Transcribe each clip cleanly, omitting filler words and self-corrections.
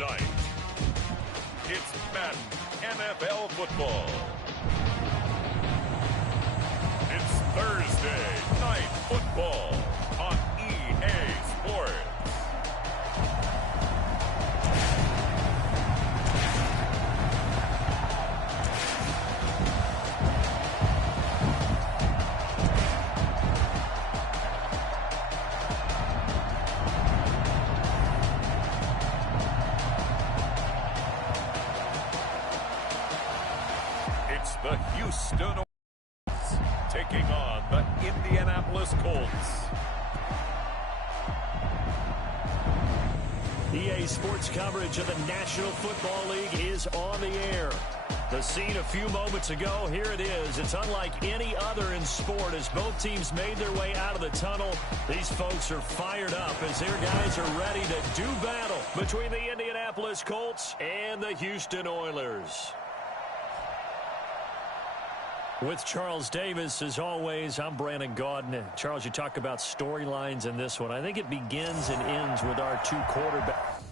Tonight, it's Madden NFL football. It's Thursday Night Football on EA Sports. It's the Houston taking on the Indianapolis Colts. EA Sports coverage of the National Football League is on the air. The scene a few moments ago, here it is. It's unlike any other in sport as both teams made their way out of the tunnel. These folks are fired up as their guys are ready to do battle between the Indianapolis Colts and the Houston Oilers. With Charles Davis, as always, I'm Brandon Gaudin. Charles, you talk about storylines in this one. I think it begins and ends with our two quarterbacks.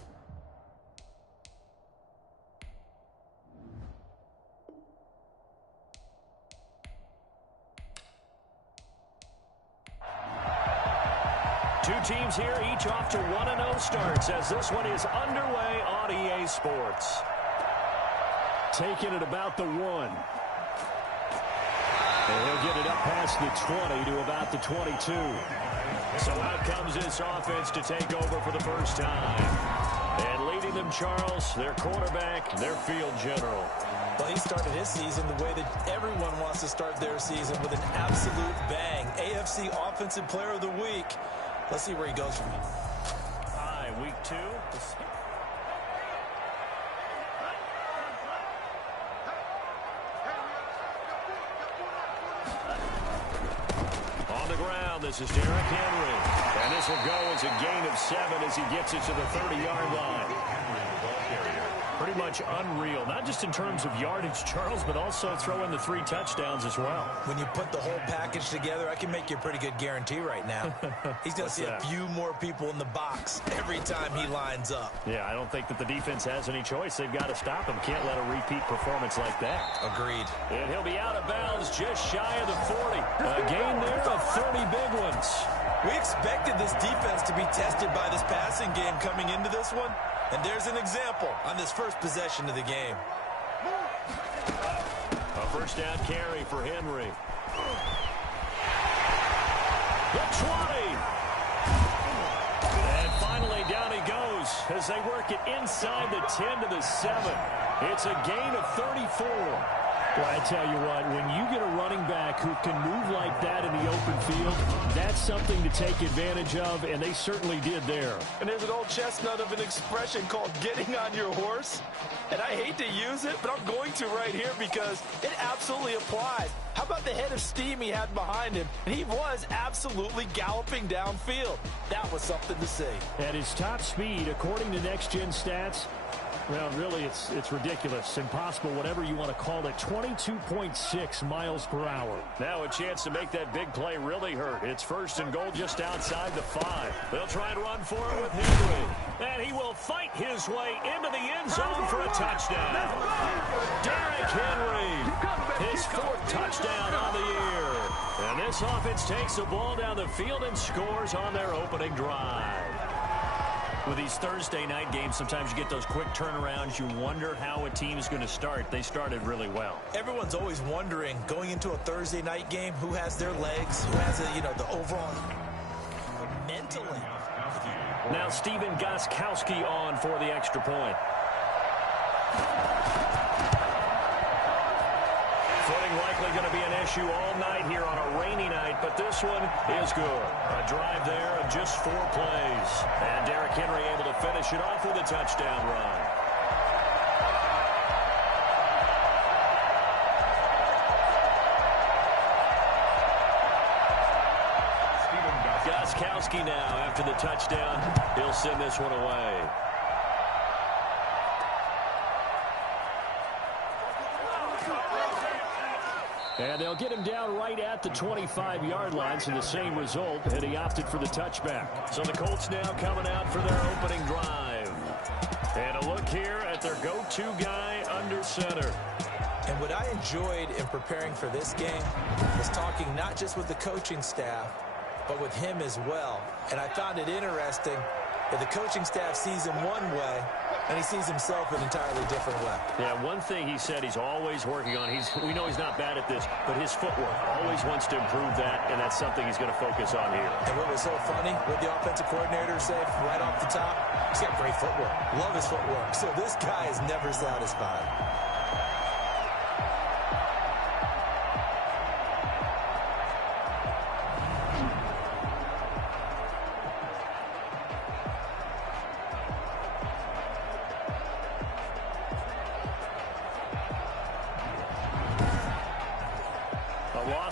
Two teams here, each off to 1-0 starts as this one is underway on EA Sports. Taking it about the 1. And he'll get it up past the 20 to about the 22. So out comes this offense to take over for the first time. And leading them, Charles, their quarterback, their field general. Well, he started his season the way that everyone wants to start their season, with an absolute bang. AFC Offensive Player of the Week. Let's see where he goes from here. Hi, week 2. On the ground, this is Derrick Henry. And this will go as a gain of 7 as he gets it to the 30-yard line. Pretty much unreal, not just in terms of yardage, Charles, but also throw in the 3 touchdowns as well. When you put the whole package together, I can make you a pretty good guarantee right now. He's going to see a few more people in the box every time he lines up. Yeah, I don't think that the defense has any choice. They've got to stop him. Can't let a repeat performance like that. Agreed. And he'll be out of bounds just shy of the 40. A gain there of 30 big ones. We expected this defense to be tested by this passing game coming into this one. And there's an example on this first possession of the game. A first down carry for Henry. The 20. And finally down he goes as they work it inside the 10 to the 7. It's a gain of 34. Well, I tell you what, when you get a running back who can move like that in the open field, that's something to take advantage of, and they certainly did there. And there's an old chestnut of an expression called getting on your horse. And I hate to use it, but I'm going to right here because it absolutely applies. How about the head of steam he had behind him? And he was absolutely galloping downfield. That was something to see. At his top speed, according to Next Gen Stats, well, really, it's ridiculous, impossible, whatever you want to call it, 22.6 miles per hour. Now a chance to make that big play really hurt. It's first and goal just outside the 5. They'll try and run for it with Henry. And he will fight his way into the end zone for a touchdown. Derrick Henry, his 4th touchdown on the year. And this offense takes the ball down the field and scores on their opening drive. With these Thursday night games, sometimes you get those quick turnarounds. You wonder how a team is going to start. They started really well. Everyone's always wondering, going into a Thursday night game, who has their legs, who has, the overall mentally. Now Steven Gostkowski on for the extra point. Footing likely going to be an issue all night here on a rainy night, but this one is good. A drive there of just 4 plays. And Derrick Henry able to finish it off with a touchdown run. Gostkowski now after the touchdown. He'll send this one away. And they'll get him down right at the 25-yard line, so the same result, and he opted for the touchback. So the Colts now coming out for their opening drive. And a look What I enjoyed in preparing for this game was talking not just with the coaching staff, but with him as well. And I found it interesting that the coaching staff sees him one way, and he sees himself an entirely different way. Yeah, one thing he said he's always working on, we know he's not bad at this, but his footwork, always wants to improve that, and that's something he's going to focus on here. And what was so funny, what the offensive coordinator said right off the top, he's got great footwork. Love his footwork. So this guy is never satisfied.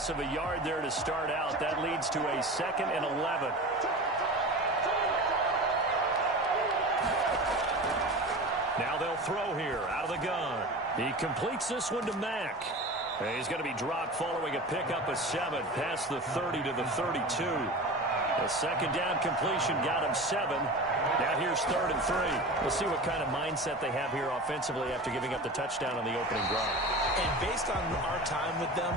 Of a yard there to start out. That leads to a 2nd and 11. Now they'll throw here out of the gun. He completes this one to Mack. And he's going to be dropped following a pickup of 7 past the 30 to the 32. A second down completion got him 7. Now here's 3rd and 3. We'll see what kind of mindset they have here offensively after giving up the touchdown on the opening drive. And based on our time with them,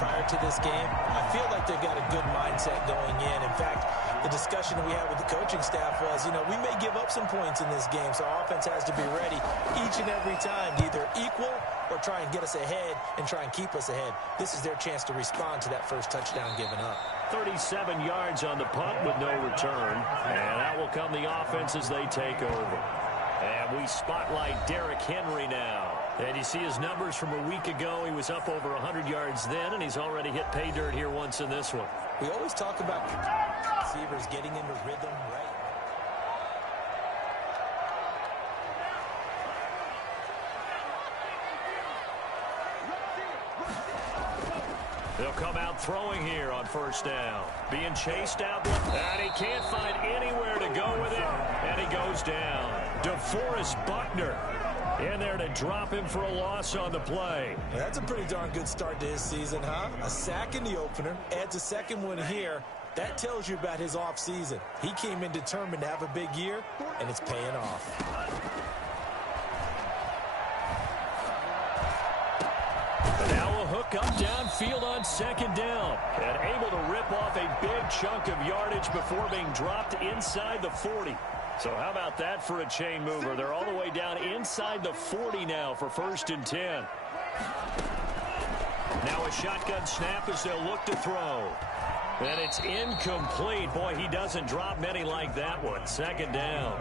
prior to this game, I feel like they've got a good mindset going in. In fact, the discussion we had with the coaching staff was, we may give up some points in this game, so our offense has to be ready each and every time to either equal or try and get us ahead and try and keep us ahead. This is their chance to respond to that first touchdown given up. 37 yards on the punt with no return. And that will come the offense as they take over. And we spotlight Derrick Henry now. And you see his numbers from a week ago. He was up over 100 yards then, and he's already hit pay dirt here once in this one. We always talk about receivers getting into rhythm, right? They'll come out throwing here on first down. Being chased out, and he can't find anywhere to go with it, and he goes down. DeForest Buckner in there to drop him for a loss on the play. That's a pretty darn good start to his season, huh? A sack in the opener, adds a second one here. That tells you about his offseason. He came in determined to have a big year, and it's paying off. Hook up downfield on second down and able to rip off a big chunk of yardage before being dropped inside the 40. So how about that for a chain mover? They're all the way down inside the 40 now for 1st and 10. Now a shotgun snap as they'll look to throw. And it's incomplete. Boy, he doesn't drop many like that one. 2nd down.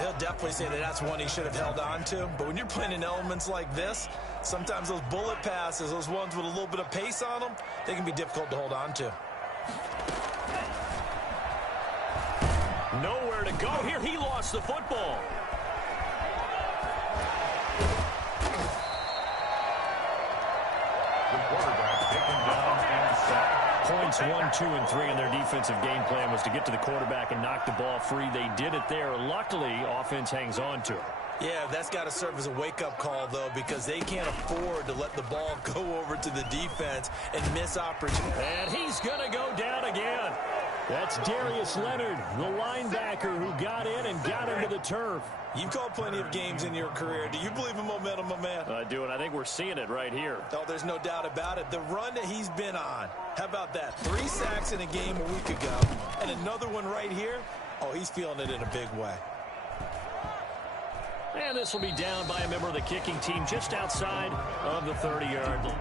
He'll definitely say that that's one he should have held on to. But when you're playing in elements like this, sometimes those bullet passes, those ones with a little bit of pace on them, they can be difficult to hold on to. Nowhere to go here. He lost the football. The quarterback taken down and sacked. Points 1, 2, and 3 in their defensive game plan was to get to the quarterback and knock the ball free. They did it there. Luckily, offense hangs on to it. Yeah, that's got to serve as a wake-up call, though, because they can't afford to let the ball go over to the defense and miss opportunity. And he's going to go down again. That's Darius Leonard, the linebacker who got in and got him to the turf. You've called plenty of games in your career. Do you believe in momentum, my man? I do, and I think we're seeing it right here. Oh, there's no doubt about it. The run that he's been on. How about that? 3 sacks in a game a week ago, and another one right here. Oh, he's feeling it in a big way. And this will be down by a member of the kicking team just outside of the 30-yard line.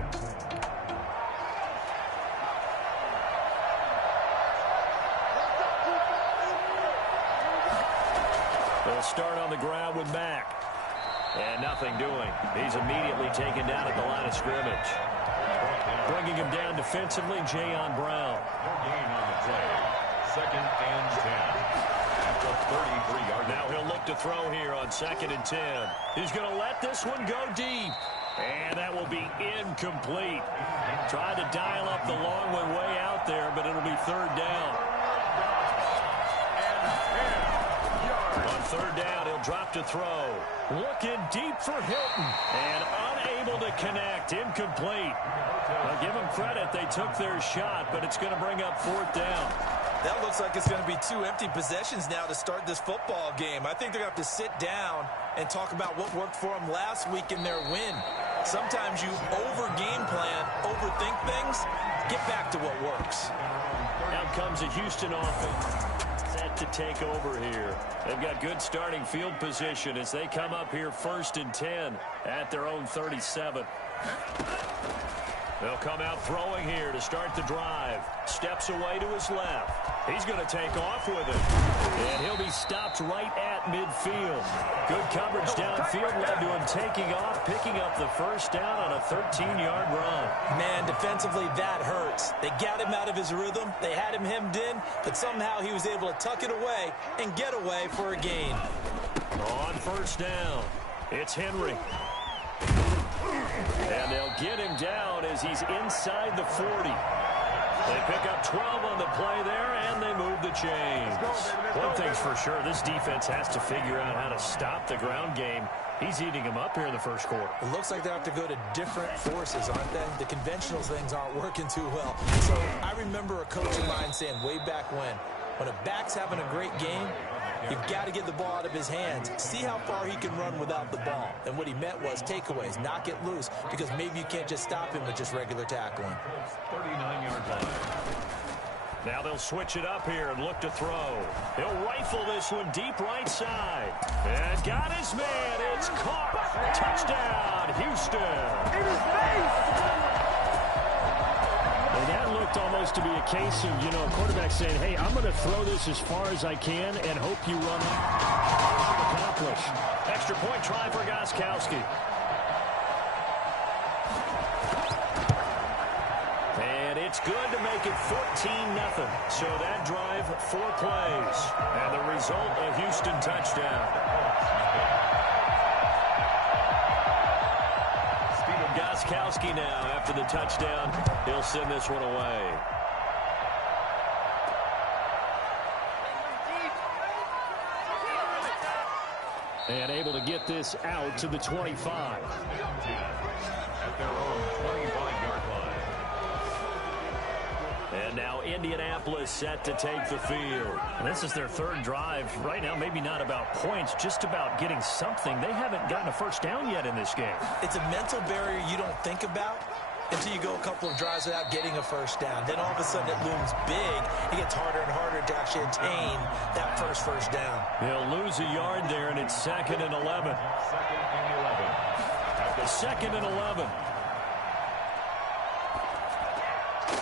They'll start on the ground with Mack. And nothing doing. He's immediately taken down at the line of scrimmage. Bringing him down defensively, Jayon Brown. No gain on the play. 2nd and 10. At the 33-yard line. Now he'll look to throw here on 2nd and 10. He's going to let this one go deep. And that will be incomplete. Tried to dial up the long one way out there, but it'll be 3rd down. On 3rd down, he'll drop to throw. Looking deep for Hilton. And unable to connect. Incomplete. I'll give them credit. They took their shot, but it's going to bring up 4th down. That looks like it's going to be 2 empty possessions now to start this football game. I think they're going to have to sit down and talk about what worked for them last week in their win. Sometimes you over-game plan, overthink things. Get back to what works. Now comes a Houston offense set to take over here. They've got good starting field position as they come up here 1st and 10 at their own 37. They'll come out throwing here to start the drive. Steps away to his left. He's going to take off with it. And he'll be stopped right at midfield. Good coverage downfield led to him taking off, picking up the first down on a 13-yard run. Man, defensively, that hurts. They got him out of his rhythm. They had him hemmed in, but somehow he was able to tuck it away and get away for a gain. On first down, it's Henry. And they'll get him down as he's inside the 40. They pick up 12 on the play there, and they move the chains. One thing's for sure, this defense has to figure out how to stop the ground game. He's eating them up here in the first quarter. It looks like they have to go to different forces, aren't they? The conventional things aren't working too well. So I remember a coach of mine saying way back when a back's having a great game, you've got to get the ball out of his hands. See how far he can run without the ball. And what he meant was takeaways, knock it loose, because maybe you can't just stop him with just regular tackling. 39-yard line. Now they'll switch it up here and look to throw. He'll rifle this one deep right side. And got his man. It's caught. Touchdown, Houston. In his face! And that looked almost to be a case of, a quarterback saying, hey, I'm going to throw this as far as I can and hope you run up. Accomplish. Extra point try for Gostkowski. And it's good to make it 14-0. So that drive, 4 plays. And the result, a Houston touchdown. Gostkowski now, after the touchdown, he'll send this one away. And able to get this out to the 25. At their own 25-yard line. And now Indianapolis set to take the field. And this is their 3rd drive. Right now, maybe not about points, just about getting something. They haven't gotten a first down yet in this game. It's a mental barrier you don't think about until you go a couple of drives without getting a first down. Then all of a sudden it looms big. It gets harder and harder to actually attain that first down. He'll lose a yard there, and it's 2nd and 11. 2nd and 11.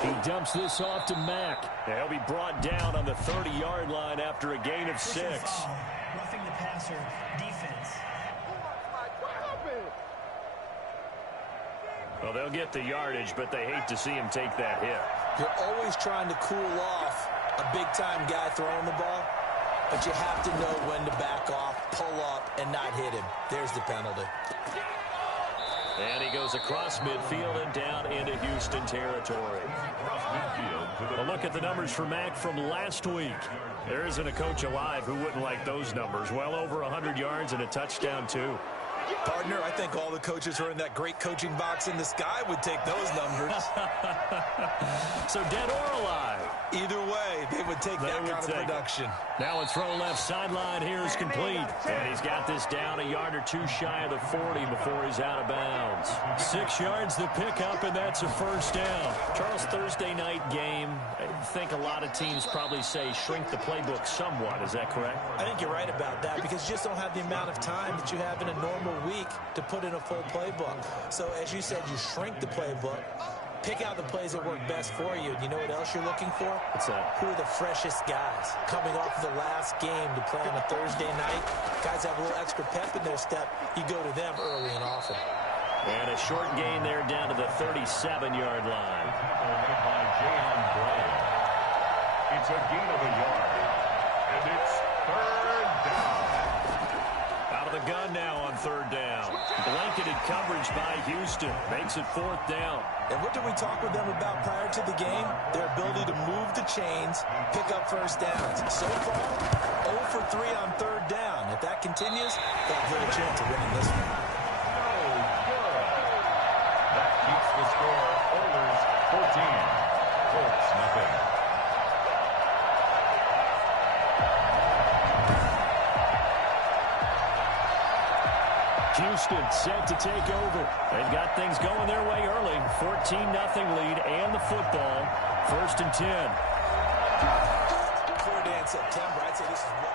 He dumps this off to Mack. He'll be brought down on the 30-yard line after a gain of 6. Roughing the passer defense. Well, they'll get the yardage, but they hate to see him take that hit. You're always trying to cool off a big-time guy throwing the ball, but you have to know when to back off, pull up, and not hit him. There's the penalty. And he goes across midfield and down into Houston territory. A look at the numbers for Mack from last week. There isn't a coach alive who wouldn't like those numbers. Well over 100 yards and a touchdown, too. Partner, I think all the coaches who are in that great coaching box in the sky would take those numbers. So dead or alive? Either way, they would take that kind of production. Now a throw left sideline here is complete. And he's got this down a yard or 2 shy of the 40 before he's out of bounds. 6 yards the pickup, and that's a first down. Charles, Thursday night game, I think a lot of teams probably say shrink the playbook somewhat. Is that correct? I think you're right about that because you just don't have the amount of time that you have in a normal week to put in a full playbook. So as you said, you shrink the playbook. Pick out the plays that work best for you. And you know what else you're looking for? What's that? Who are the freshest guys coming off of the last game to play on a Thursday night? Guys have a little extra pep in their step. You go to them early and often. And a short gain there down to the 37-yard line. It's a gain of a yard. And it's 3rd down. Out of the gun now on 3rd down. Blanketed coverage by Houston. Makes it 4th down. And what did we talk with them about prior to the game? Their ability to move the chains, pick up first downs. So far, 0 for 3 on 3rd down. If that continues, they'll have a little chance of winning this one. Oh, good. That keeps the score. Oilers 14. Colts nothing. Houston set to take over. They've got things going their way early. 14-0 lead and the football. 1st and 10. Clear day in September. I'd say this is one.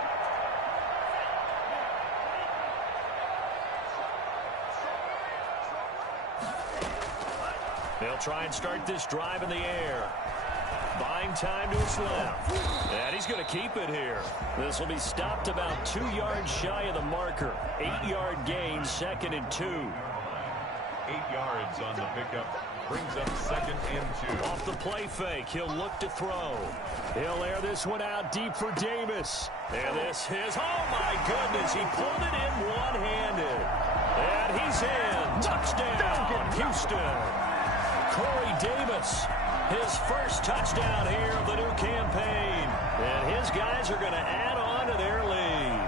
They'll try and start this drive in the air. Buying time to his left. And he's going to keep it here. This will be stopped about 2 yards shy of the marker. 8-yard gain, 2nd and 2. 8 yards on the pickup. Brings up 2nd and 2. Off the play fake, he'll look to throw. He'll air this one out deep for Davis. And this is, oh my goodness, he pulled it in one-handed. And he's in. Touchdown, Houston. Corey Davis, his first touchdown here of the new campaign. And his guys are going to add on to their lead.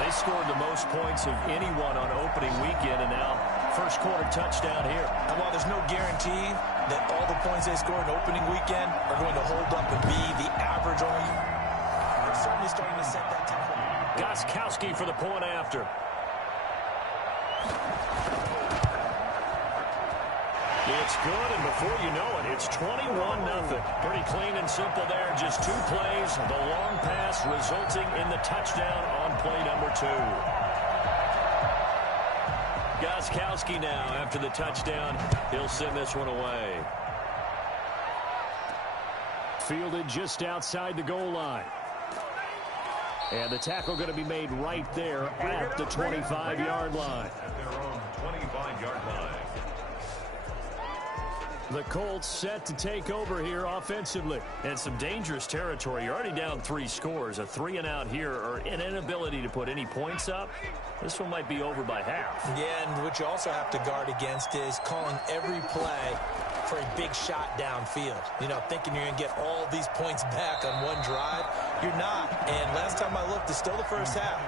They scored the most points of anyone on opening weekend, and now first quarter touchdown here. And while there's no guarantee that all the points they scored in opening weekend are going to hold up and be the average only, they're certainly starting to set that tempo. Gostkowski for the point after. It's good, and before you know it, it's 21-0. Pretty clean and simple there. Just 2 plays. The long pass resulting in the touchdown on play number 2. Gostkowski now after the touchdown. He'll send this one away. Fielded just outside the goal line. And the tackle going to be made right there at the 25-yard line. At their own 25-yard line. The Colts set to take over here offensively. And some dangerous territory. You're already down 3 scores. A 3-and-out here or an inability to put any points up. This one might be over by half. Yeah, and what you also have to guard against is calling every play for a big shot downfield. You know, thinking you're going to get all these points back on one drive. You're not. And last time I looked, it's still the first half.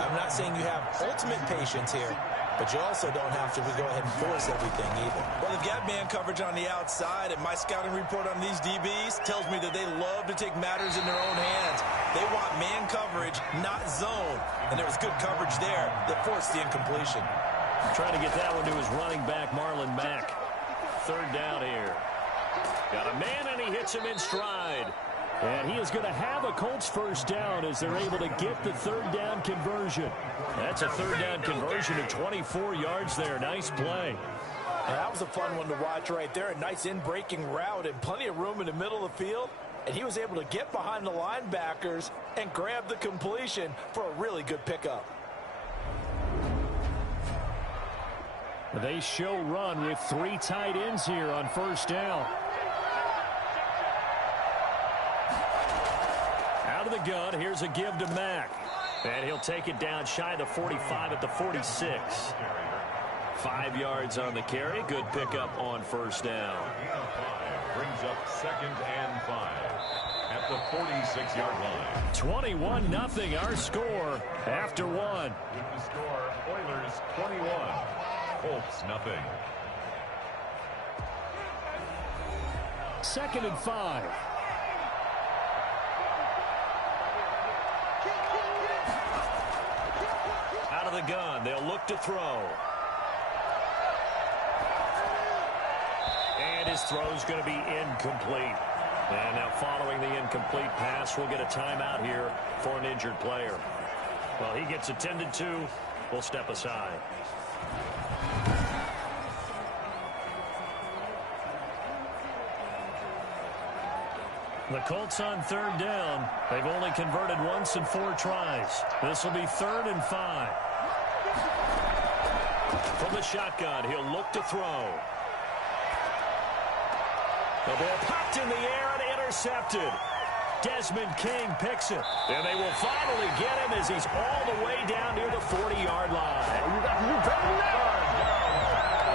I'm not saying you have ultimate patience here, but you also don't have to go ahead and force everything either. Well, they've got man coverage on the outside, and my scouting report on these DBs tells me that they love to take matters in their own hands. They want man coverage, not zone. And there was good coverage there that forced the incompletion. Trying to get that one to his running back, Marlon Mack. 3rd down here. Got a man, and he hits him in stride. And he is going to have a Colts first down as they're able to get the 3rd down conversion. That's a 3rd down conversion of 24 yards there. Nice play. And that was a fun one to watch right there. A nice in-breaking route and plenty of room in the middle of the field. And he was able to get behind the linebackers and grab the completion for a really good pickup. They show run with 3 tight ends here on first down. Out of the gun, here's a give to Mack. And he'll take it down shy of the 45 at the 46. 5 yards on the carry. Good pickup on first down. Brings up 2nd and 5 at the 46-yard line. 21-0 our score after 1. With the score, Oilers 21, Colts nothing. 2nd and 5. Out of the gun, they'll look to throw. And his throw's going to be incomplete. And now following the incomplete pass, we'll get a timeout here for an injured player. Well, he gets attended to. We'll step aside. The Colts on 3rd down. They've only converted once in 4 tries. This will be 3rd and 5. From the shotgun, he'll look to throw. The ball popped in the air and intercepted. Desmond King picks it. And they will finally get him as he's all the way down near the 40-yard line.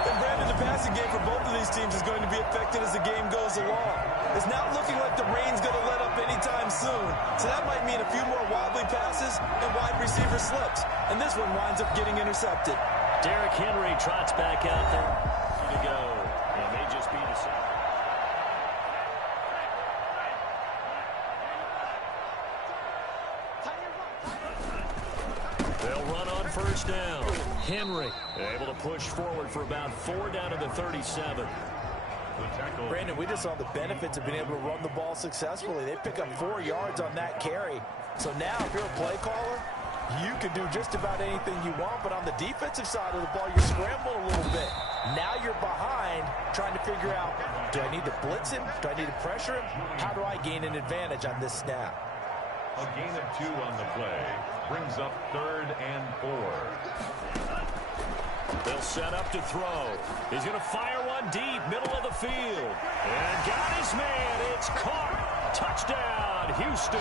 And Brandon, the passing game for both of these teams is going to be affected as the game goes along. It's not looking like the rain's going to let up anytime soon. So that might mean a few more wobbly passes and wide receiver slips. And this one winds up getting intercepted. Derrick Henry trots back out there. Here to go. And they just beat us out. They'll run on 1st touchdown. Henry able to push forward for about 4 down to the 37. Brandon, we just saw the benefits of being able to run the ball successfully. They pick up 4 yards on that carry. So now if you're a play caller, you can do just about anything you want, but on the defensive side of the ball, you're scrambling a little bit. Now you're behind trying to figure out, do I need to blitz him? Do I need to pressure him? How do I gain an advantage on this snap? A gain of 2 on the play brings up 3rd and 4. They'll set up to throw. He's going to fire one deep, middle of the field. And got his man. It's caught. Touchdown, Houston.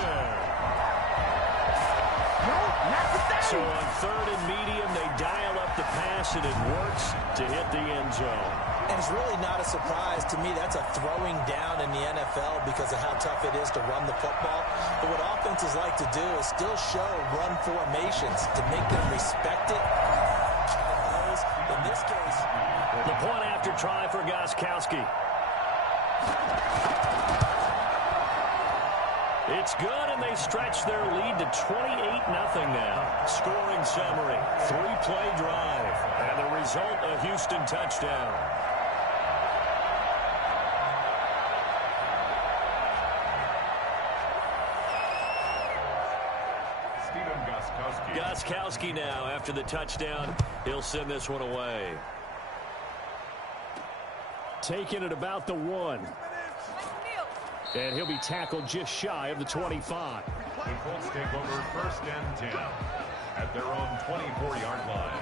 So on 3rd and medium, they dial up the pass, and it works to hit the end zone. And it's really not a surprise to me. That's a throwing down in the NFL because of how tough it is to run the football. But what offenses like to do is still show run formations to make them respect it. In this case, the point after try for Gostkowski. It's good, and they stretch their lead to 28-0 now. Scoring summary, 3-play drive, and the result, a Houston touchdown. Gostkowski now after the touchdown. He'll send this one away. Taking it about the 1. And he'll be tackled just shy of the 25. The Colts take over 1st and 10 at their own 24-yard line.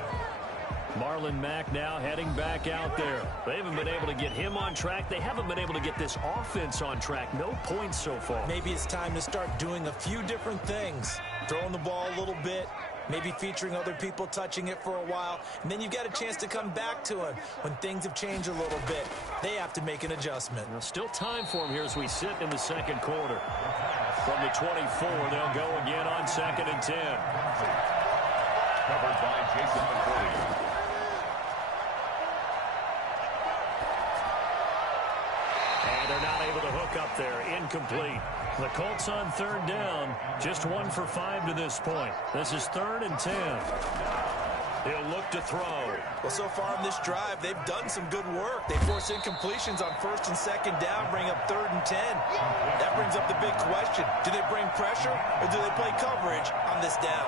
Marlon Mack now heading back out there. They haven't been able to get him on track. They haven't been able to get this offense on track. No points so far. Maybe it's time to start doing a few different things. Throwing the ball a little bit, maybe featuring other people touching it for a while, and then you've got a chance to come back to him when things have changed a little bit. They have to make an adjustment. Well, still time for him here as we sit in the 2nd quarter. From the 24, they'll go again on 2nd and 10. Covered by Jason McCourty. And they're not able to hook up there. Incomplete. The Colts on 3rd down. Just 1 for 5 to this point. This is 3rd and 10. He'll look to throw. Well, so far in this drive, they've done some good work. They force incompletions on 1st and 2nd down, bring up 3rd and 10. That brings up the big question. Do they bring pressure or do they play coverage on this down?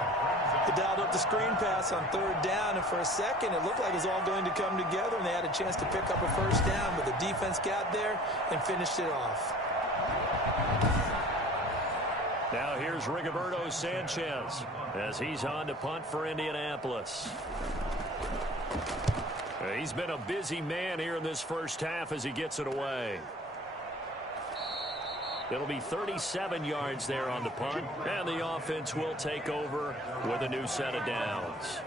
They dialed up the screen pass on 3rd down, and for a second, it looked like it was all going to come together, and they had a chance to pick up a 1st down, but the defense got there and finished it off. Now here's Rigoberto Sanchez as he's on to punt for Indianapolis. He's been a busy man here in this first half as he gets it away. It'll be 37 yards there on the punt, and the offense will take over with a new set of downs.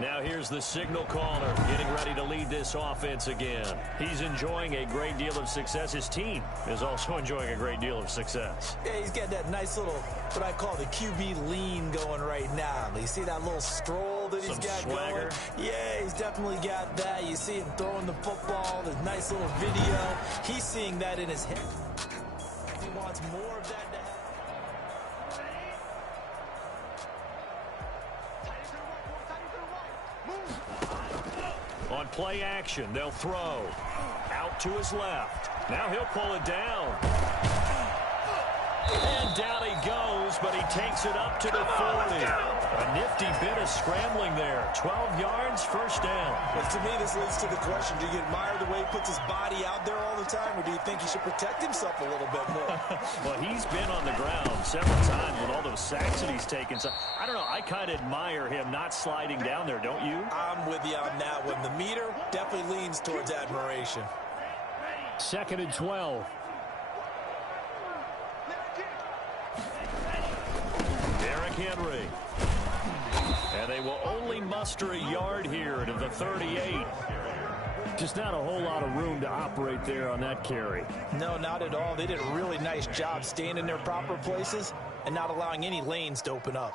Now here's the signal caller getting ready to lead this offense again. He's enjoying a great deal of success. His team is also enjoying a great deal of success. Yeah, he's got that nice little, what I call the QB lean going right now. You see that little stroll that he's got swagger going? Yeah, he's definitely got that. You see him throwing the football, the nice little video. He's seeing that in his head. He wants more of that to happen. On play action, they'll throw. Out to his left. Now he'll pull it down. And down he goes, but he takes it up to the 40. A nifty bit of scrambling there. 12 yards, 1st down. But to me, this leads to the question, do you admire the way he puts his body out there all the time, or do you think he should protect himself a little bit more? Well, he's been on the ground several times with all those sacks that he's taken. So, I don't know, I kind of admire him not sliding down there, don't you? I'm with you on that one. The meter definitely leans towards admiration. 2nd and 12. Henry. And they will only muster a yard here to the 38. Just not a whole lot of room to operate there on that carry. No, not at all. They did a really nice job staying in their proper places and not allowing any lanes to open up.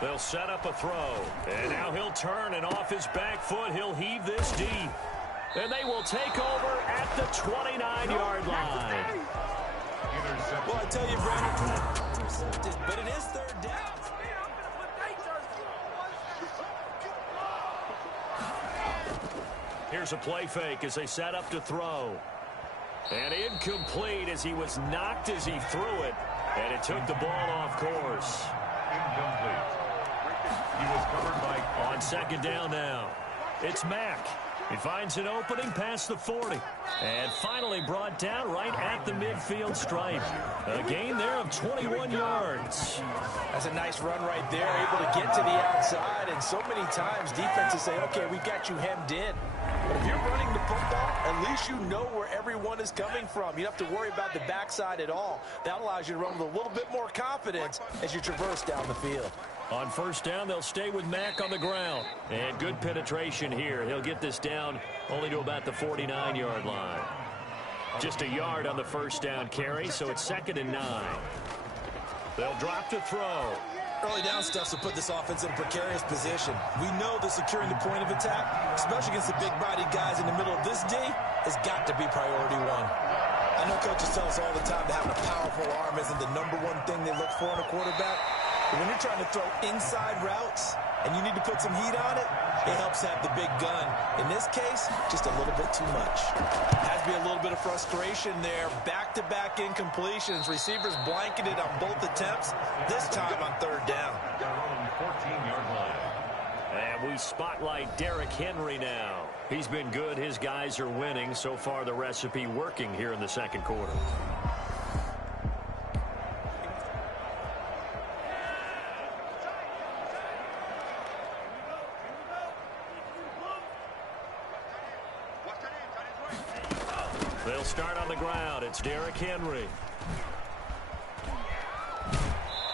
They'll set up a throw. And now he'll turn, and off his back foot, he'll heave this deep. And they will take over at the 29-yard line. Well, I tell you, Brandon, but it is 3rd down. Here's a play fake as they set up to throw. And incomplete as he was knocked as he threw it. And it took the ball off course. Incomplete. He was covered by... On second down now, it's Mack. He finds an opening past the 40. And finally brought down right at the midfield stripe. A gain there of 21 yards. That's a nice run right there, able to get to the outside. And so many times defenses say, okay, we got you hemmed in. But if you're running the football, at least you know where everyone is coming from. You don't have to worry about the backside at all. That allows you to run with a little bit more confidence as you traverse down the field. On first down, they'll stay with Mack on the ground. And good penetration here. He'll get this down only to about the 49-yard line. Just a yard on the first down carry, so it's 2nd and 9. They'll drop to throw. Early down stuff to put this offense in a precarious position. We know that securing the point of attack, especially against the big-bodied guys in the middle of this D, has got to be priority one. I know coaches tell us all the time that having a powerful arm isn't the #1 thing they look for in a quarterback. But when you're trying to throw inside routes and you need to put some heat on it, it helps have the big gun. In this case, just a little bit too much. Has to be a little bit of frustration there. Back-to-back incompletions. Receivers blanketed on both attempts, this time on 3rd down. 14-yard line. And we spotlight Derrick Henry now. He's been good. His guys are winning. So far, the recipe working here in the second quarter. They'll start on the ground. It's Derrick Henry.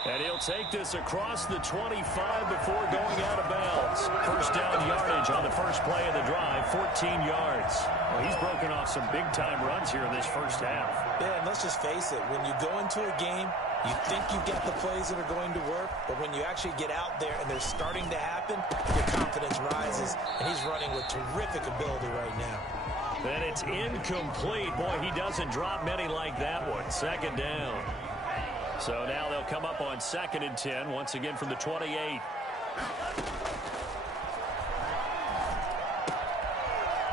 And he'll take this across the 25 before going out of bounds. First down yardage on the first play of the drive, 14 yards. Well, he's broken off some big-time runs here in this first half. Yeah, and let's just face it. When you go into a game, you think you've got the plays that are going to work, but when you actually get out there and they're starting to happen, your confidence rises, and he's running with terrific ability right now. And it's incomplete. Boy, he doesn't drop many like that one. 2nd down. So now they'll come up on 2nd and 10, once again from the 28.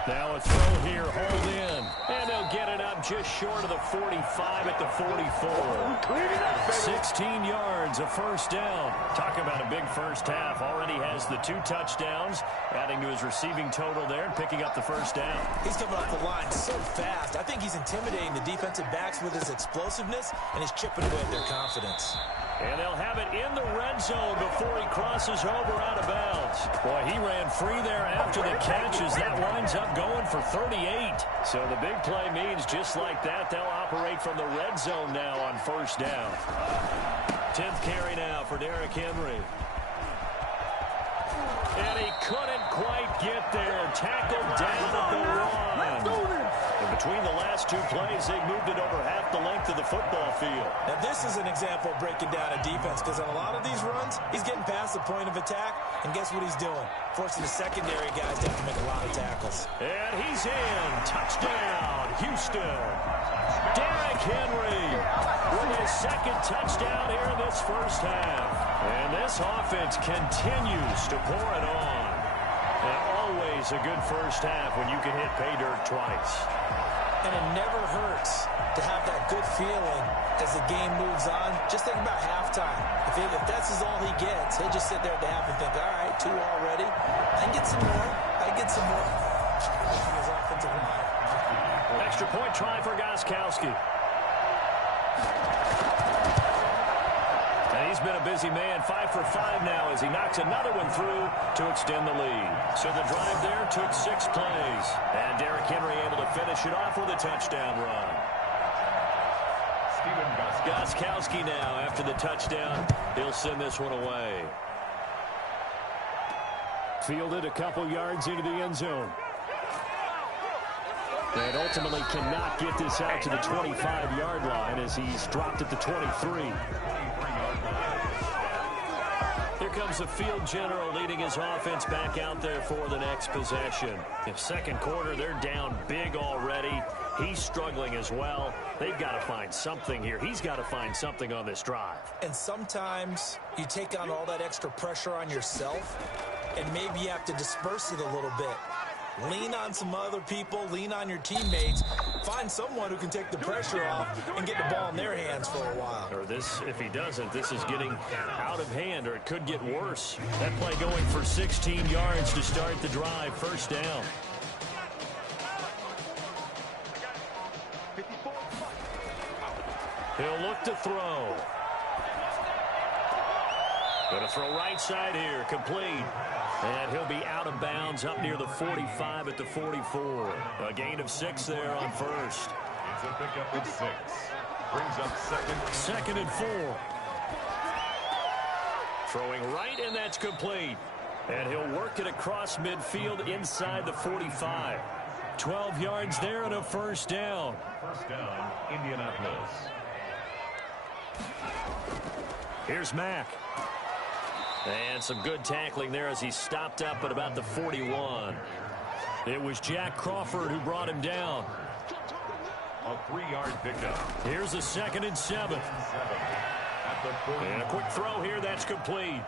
Now a throw here, hold in. And they'll get it up just short of the 45 at the 44. 16 yards, a first down. Talk about a big first half. Already has the 2 touchdowns, adding to his receiving total there and picking up the first down. He's coming off the line so fast. I think he's intimidating the defensive backs with his explosiveness, and he's chipping away at their confidence. And they'll have it in the red zone before he crosses over out of bounds. Boy, he ran free there after the catch as that winds up going for 38. So the big play means just like that, they'll operate from the red zone now on first down. 10th carry now for Derrick Henry. And he couldn't quite get there. Tackled down at the 1. And between the last 2 plays, they moved it over half the length of the football field. Now, this is an example of breaking down a defense, because on a lot of these runs, he's getting past the point of attack, and guess what he's doing? Forcing the secondary guys to have to make a lot of tackles. And he's in. Touchdown, Houston. Derrick Henry with his 2nd touchdown here in this first half. And this offense continues to pour it on. And always a good first half when you can hit pay dirt twice. And it never hurts to have that good feeling as the game moves on. Just think about halftime. If that's all he gets, he'll just sit there at the half and think, all right, 2 already. I can get some more. I can get some more. His offensive line. Extra point try for Gostkowski. And he's been a busy man, 5 for 5 now as he knocks another one through to extend the lead. So the drive there took 6 plays. And Derrick Henry able to finish it off with a touchdown run. Gostkowski now after the touchdown. He'll send this one away. Fielded a couple yards into the end zone. And ultimately cannot get this out to the 25-yard line as he's dropped at the 23. Here comes the field general leading his offense back out there for the next possession. In second quarter, they're down big already. He's struggling as well. They've got to find something here. He's got to find something on this drive. And sometimes you take on all that extra pressure on yourself, and maybe you have to disperse it a little bit. Lean on some other people. Lean on your teammates. Find someone who can take the pressure off and get the ball in their hands for a while. Or this, if he doesn't, this is getting out of hand, or it could get worse. That play going for 16 yards to start the drive. First down. He'll look to throw. Going to throw right side here. Complete. And he'll be out of bounds up near the 45 at the 44. A gain of 6 there on first. It's a pickup of 6. Brings up second and 4. Throwing right, and that's complete. And he'll work it across midfield inside the 45. 12 yards there and a first down. First down, Indianapolis. Here's Mack. And some good tackling there as he stopped up at about the 41. It was Jack Crawford who brought him down. A 3-yard pickup. Here's a 2nd and 7. At the 40. And a quick throw here, that's complete.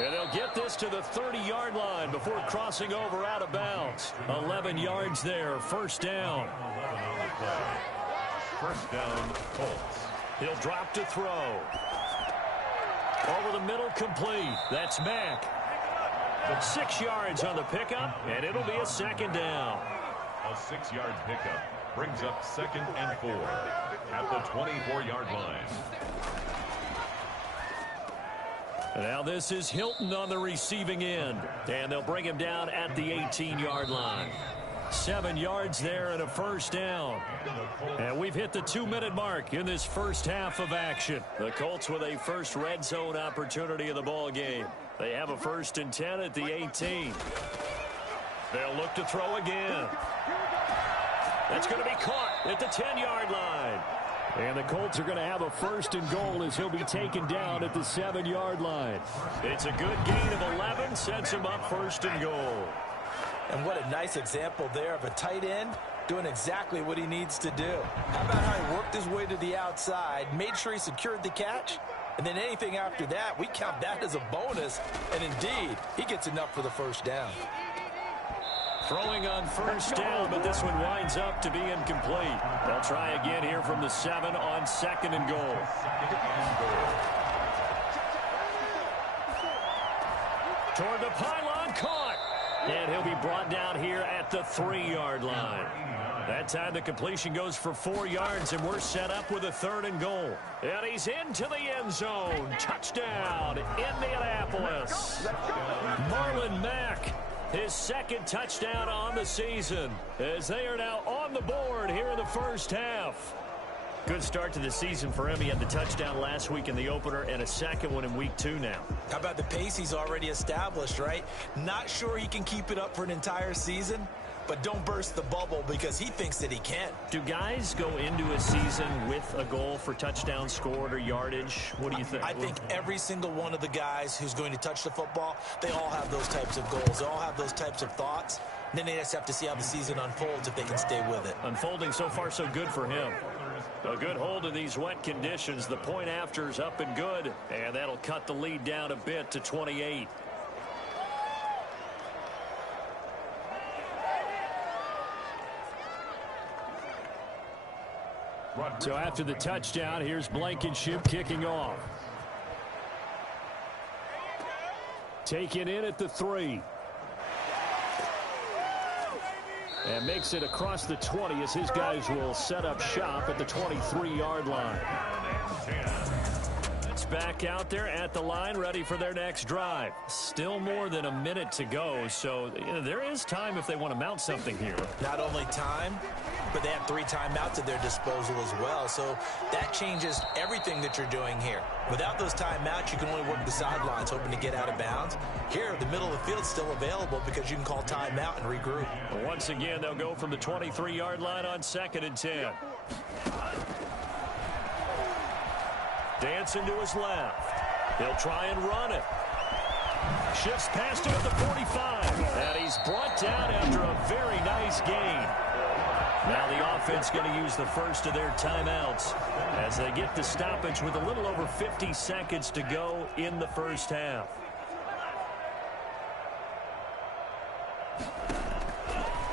And they'll get this to the 30-yard line before crossing over out of bounds. 11 yards there, first down. First down, Colts. He'll drop to throw. Over the middle, complete. That's Mack. 6 yards on the pickup, and it'll be a second down. A 6-yard pickup brings up 2nd and 4 at the 24-yard line. Now this is Hilton on the receiving end, and they'll bring him down at the 18-yard line. 7 yards there and a first down. And we've hit the 2-minute mark in this first half of action. The Colts with a first red zone opportunity in the ball game. They have a 1st and 10 at the 18. They'll look to throw again. That's going to be caught at the 10-yard line. And the Colts are going to have a 1st and goal as he'll be taken down at the 7-yard line. It's a good gain of 11, sets him up 1st and goal. And what a nice example there of a tight end doing exactly what he needs to do. How about how he worked his way to the outside, made sure he secured the catch, and then anything after that, we count that as a bonus. And indeed, he gets enough for the first down. Throwing on first down, but this one winds up to be incomplete. They'll try again here from the 7 on 2nd and goal. Toward the pylon, caught. And he'll be brought down here at the 3-yard line. That time the completion goes for 4 yards, and we're set up with a 3rd and goal. And he's into the end zone. Touchdown, Indianapolis. Marlon Mack, his 2nd touchdown on the season, as they are now on the board here in the first half. Good start to the season for him. He had the touchdown last week in the opener and a 2nd one in week 2 now. How about the pace he's already established, right? Not sure he can keep it up for an entire season, but don't burst the bubble because he thinks that he can. Do guys go into a season with a goal for touchdowns scored or yardage? What do you think? I think every single one of the guys who's going to touch the football, they all have those types of goals. They all have those types of thoughts. And then they just have to see how the season unfolds if they can stay with it. Unfolding so far so good for him. A good hold in these wet conditions. The point after's up and good, and that'll cut the lead down a bit to 28. So after the touchdown, here's Blankenship kicking off. Taken in at the 3. And makes it across the 20 as his guys will set up shop at the 23-yard line. It's back out there at the line, ready for their next drive. Still more than a minute to go, so there is time if they want to mount something here. Not only time, but they have 3 timeouts at their disposal as well, so that changes everything that you're doing here. Without those timeouts, you can only work the sidelines, hoping to get out of bounds. Here, the middle of the field's still available because you can call timeout and regroup. Well, once again, they'll go from the 23-yard line on 2nd and 10. Dancing to his left. He'll try and run it. Shifts past him at the 45. And he's brought down after a very nice gain. Now the offense going to use the first of their timeouts as they get the stoppage with a little over 50 seconds to go in the first half.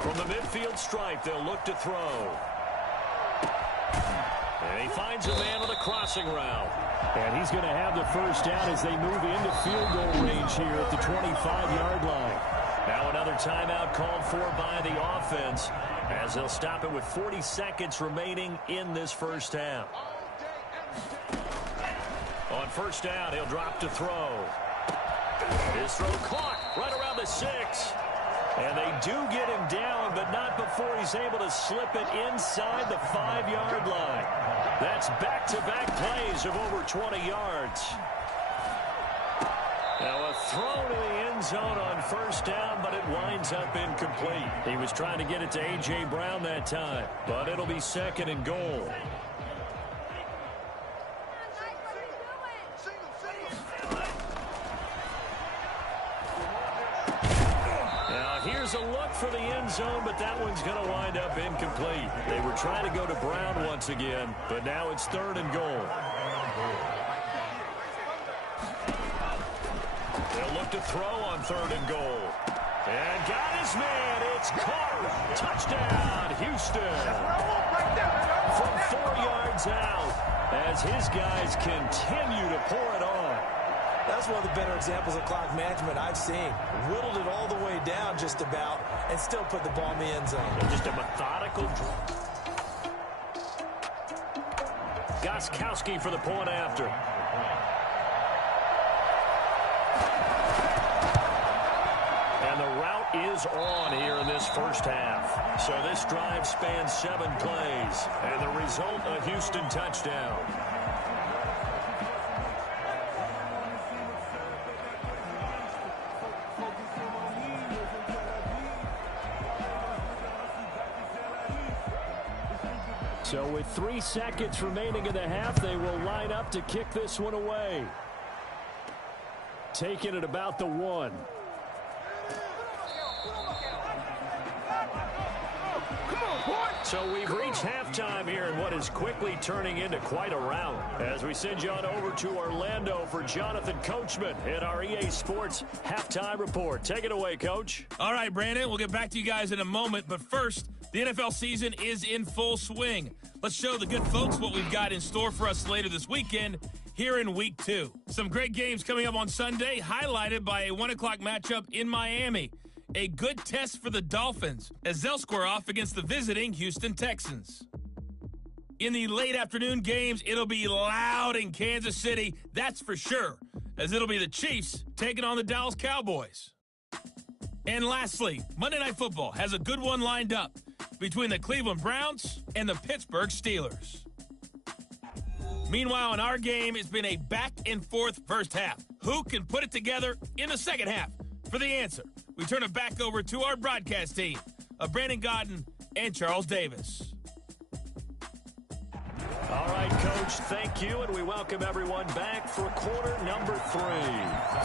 From the midfield stripe, they'll look to throw. And he finds a man on the crossing route. And he's going to have the first down as they move into field goal range here at the 25-yard line. Now another timeout called for by the offense as they'll stop it with 40 seconds remaining in this first half. On first down, he'll drop to throw. His throw caught right around the 6. And they do get him down, but not before he's able to slip it inside the 5-yard line. That's back-to-back plays of over 20 yards. Now a throw to the end zone on first down, but it winds up incomplete. He was trying to get it to A.J. Brown that time, but it'll be second and goal. Here's a look for the end zone, but that one's going to wind up incomplete. They were trying to go to Brown once again, but now it's third and goal. They'll look to throw on third and goal. And got his man. It's caught. Touchdown, Houston. From 4 yards out as his guys continue to pour it on. That's one of the better examples of clock management I've seen. Whittled it all the way down just about and still put the ball in the end zone. Just a methodical. Gostkowski for the point after. And the route is on here in this first half. So this drive spans 7 plays. And the result, a Houston touchdown. So with 3 seconds remaining in the half, they will line up to kick this one away. Taking it about the 1. So we've reached halftime here in what is quickly turning into quite a rout. As we send you on over to Orlando for Jonathan Coachman in our EA Sports Halftime Report. Take it away, Coach. All right, Brandon, we'll get back to you guys in a moment. But first, the NFL season is in full swing. Let's show the good folks what we've got in store for us later this weekend here in Week 2. Some great games coming up on Sunday, highlighted by a 1 o'clock matchup in Miami. A good test for the Dolphins as they'll square off against the visiting Houston Texans. In the late afternoon games, it'll be loud in Kansas City, that's for sure, as it'll be the Chiefs taking on the Dallas Cowboys. And lastly, Monday Night Football has a good one lined up between the Cleveland Browns and the Pittsburgh Steelers. Meanwhile, in our game, it's been a back-and-forth first half. Who can put it together in the second half? For the answer, we turn it back over to our broadcast team of Brandon Godden and Charles Davis. All right, Coach, thank you, and we welcome everyone back for quarter number 3.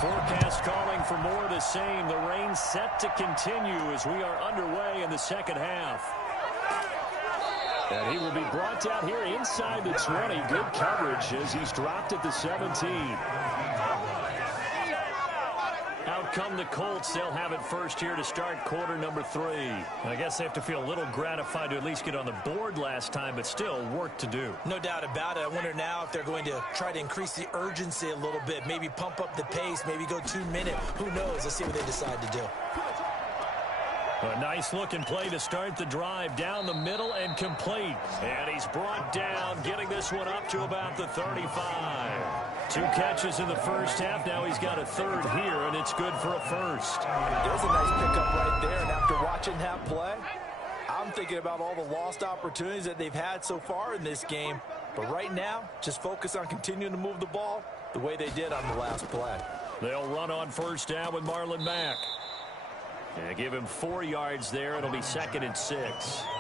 Forecast calling for more of the same. The rain set to continue as we are underway in the second half. And he will be brought down here inside the 20. Good coverage as he's dropped at the 17. Out come the Colts. They'll have it first here to start quarter number 3. I guess they have to feel a little gratified to at least get on the board last time, but still work to do. No doubt about it. I wonder now if they're going to try to increase the urgency a little bit, maybe pump up the pace, maybe go 2 minute. Who knows? Let's see what they decide to do. A nice looking play to start the drive down the middle and complete. And he's brought down, getting this one up to about the 35. 2 catches in the first half. Now he's got a third here, and it's good for a first. There's a nice pickup right there. And after watching that play, I'm thinking about all the lost opportunities that they've had so far in this game. But right now, just focus on continuing to move the ball the way they did on the last play. They'll run on first down with Marlon Mack. And give him 4 yards there. It'll be second and 6.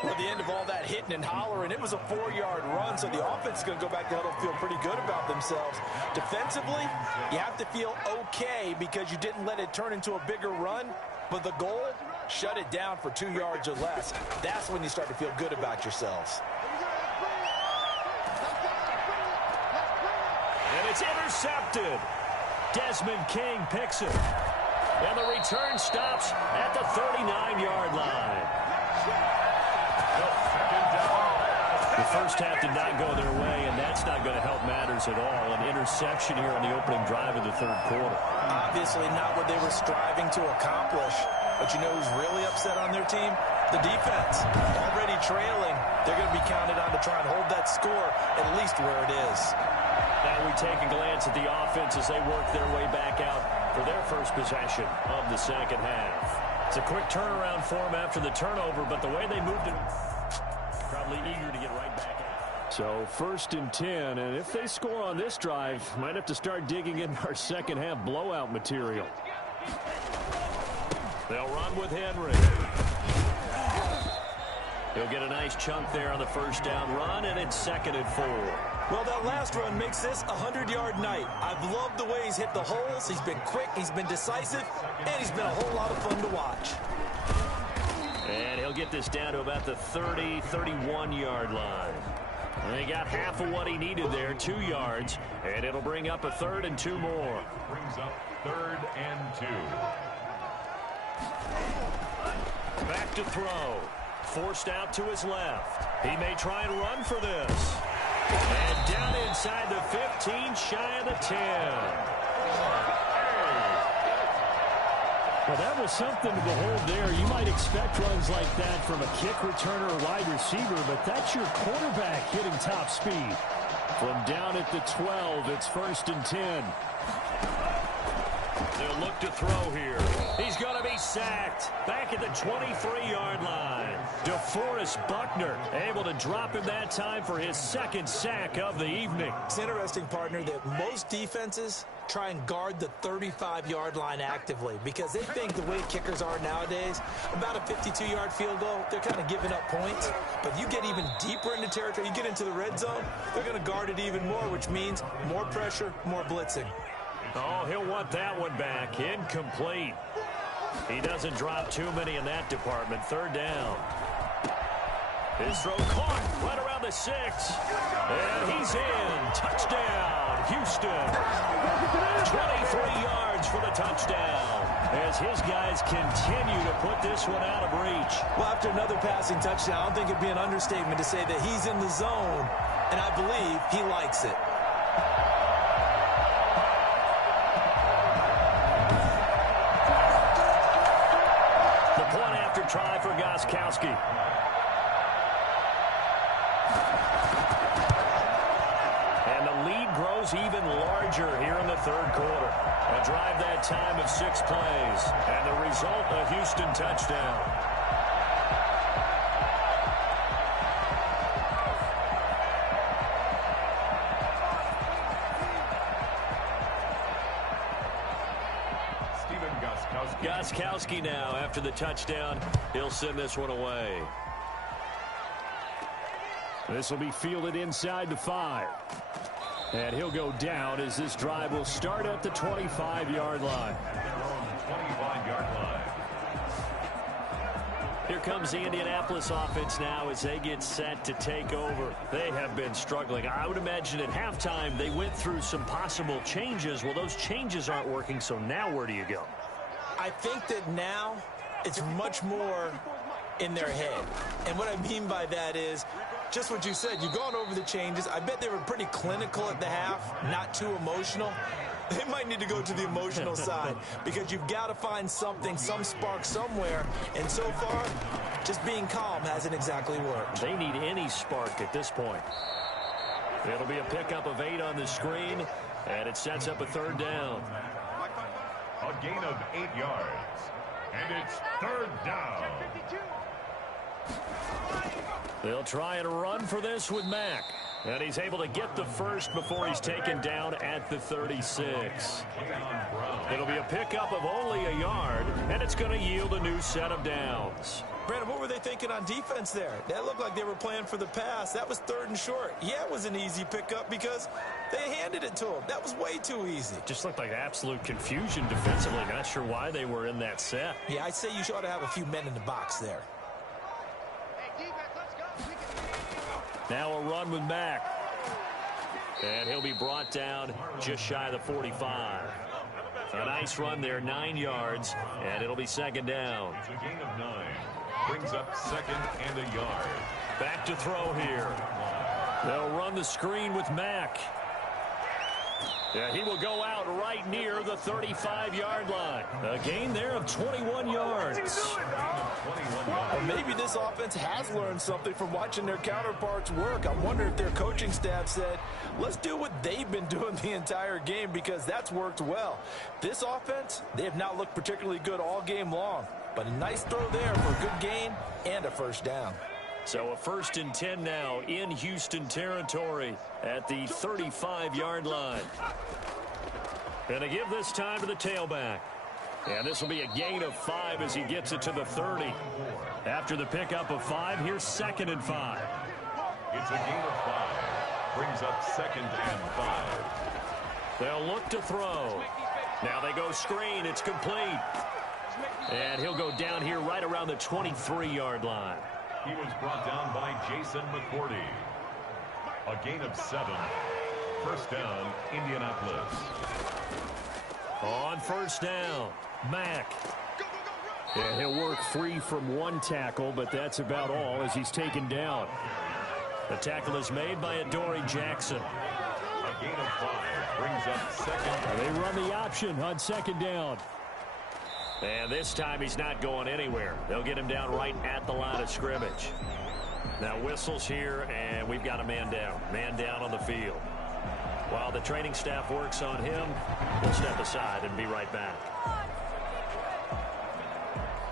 Well, at the end of all that hitting and hollering, it was a 4-yard run, so the offense is going to go back to huddle, feel pretty good about themselves. Defensively, you have to feel okay because you didn't let it turn into a bigger run, but the goal, shut it down for 2 yards or less. That's when you start to feel good about yourselves. And it's intercepted. Desmond King picks it. And the return stops at the 39-yard line. The first half did not go their way, and that's not going to help matters at all. An interception here on the opening drive of the third quarter. Obviously not what they were striving to accomplish. But you know who's really upset on their team? The defense. Already trailing. They're going to be counted on to try and hold that score at least where it is. Now we take a glance at the offense as they work their way back out for their first possession of the second half. It's a quick turnaround for them after the turnover, but the way they moved it, probably eager to get right back out. So 1st and 10, and if they score on this drive, might have to start digging in our second half blowout material. They'll run with Henry. He'll get a nice chunk there on the first down run, and it's 2nd and 4. Well, that last run makes this a 100-yard night. I've loved the way he's hit the holes. He's been quick, he's been decisive, and he's been a whole lot of fun to watch. And he'll get this down to about the 30, 31-yard line. And he got half of what he needed there, 2 yards, and it'll bring up a 3rd and 2 more. Brings up 3rd and 2. Back to throw. Forced out to his left. He may try and run for this. And down inside the 15, shy of the 10. Well, that was something to behold there. You might expect runs like that from a kick returner or wide receiver, but that's your quarterback hitting top speed. From down at the 12, it's 1st and 10. They'll look to throw here. He's going to be sacked. Back at the 23-yard line. DeForest Buckner able to drop him that time for his 2nd sack of the evening. It's interesting, partner, that most defenses try and guard the 35-yard line actively because they think the way kickers are nowadays, about a 52-yard field goal, they're kind of giving up points. But you get even deeper into territory, you get into the red zone, they're going to guard it even more, which means more pressure, more blitzing. Oh, he'll want that one back. Incomplete. He doesn't drop too many in that department. 3rd down. His throw caught right around the 6. And he's in. Touchdown, Houston. 23 yards for the touchdown as his guys continue to put this one out of reach. Well, after another passing touchdown, I don't think it'd be an understatement to say that he's in the zone, and I believe he likes it. Try for Gostkowski. And the lead grows even larger here in the 3rd quarter. A drive that time of 6 plays. And the result, a Houston touchdown. Gostkowski now after the touchdown. He'll send this one away. This will be fielded inside the 5. And he'll go down as this drive will start at the 25-yard line. 25-yard line. Here comes the Indianapolis offense now as they get set to take over. They have been struggling. I would imagine at halftime they went through some possible changes. Well, those changes aren't working, so now where do you go? I think that now it's much more in their head. And what I mean by that is just what you said. You've gone over the changes. I bet they were pretty clinical at the half, not too emotional. They might need to go to the emotional side because you've got to find something, some spark somewhere. And so far, just being calm hasn't exactly worked. They need any spark at this point. It'll be a pickup of 8 on the screen, and it sets up a 3rd down. A gain of 8 yards. And it's 3rd down. They'll try and run for this with Mack. And he's able to get the first before he's taken down at the 36. It'll be a pickup of only a yard, and it's going to yield a new set of downs. Brandon, what were they thinking on defense there? That looked like they were playing for the pass. That was 3rd and short. Yeah, it was an easy pickup because they handed it to him. That was way too easy. Just looked like absolute confusion defensively. Not sure why they were in that set. Yeah, I'd say you ought to have a few men in the box there. Now a run with Mack. And he'll be brought down just shy of the 45. A nice run there, 9 yards, and it'll be 2nd down. It's a gain of 9. Brings up 2nd and a yard. Back to throw here. They'll run the screen with Mack. Yeah, he will go out right near the 35-yard line. A gain there of 21 yards. Or maybe this offense has learned something from watching their counterparts work. I wonder if their coaching staff said, let's do what they've been doing the entire game, because that's worked well. This offense, they have not looked particularly good all game long. But a nice throw there for a good gain and a first down. So a 1st and 10 now in Houston territory at the 35-yard line. Going to give this time to the tailback. And this will be a gain of 5 as he gets it to the 30. After the pickup of 5, here's 2nd and 5. It's a gain of 5. Brings up 2nd and 5. They'll look to throw. Now they go screen. It's complete. And he'll go down here right around the 23-yard line. He was brought down by Jason McCourty. A gain of 7. First down, Indianapolis. On first down, Mack. Yeah, he'll work free from one tackle, but that's about all as he's taken down. The tackle is made by Adoree Jackson. A gain of 5 brings up 2nd. They run the option on 2nd down. And this time he's not going anywhere. They'll get him down right at the line of scrimmage. Now whistles here, and we've got a man down. Man down on the field. While the training staff works on him, we'll step aside and be right back.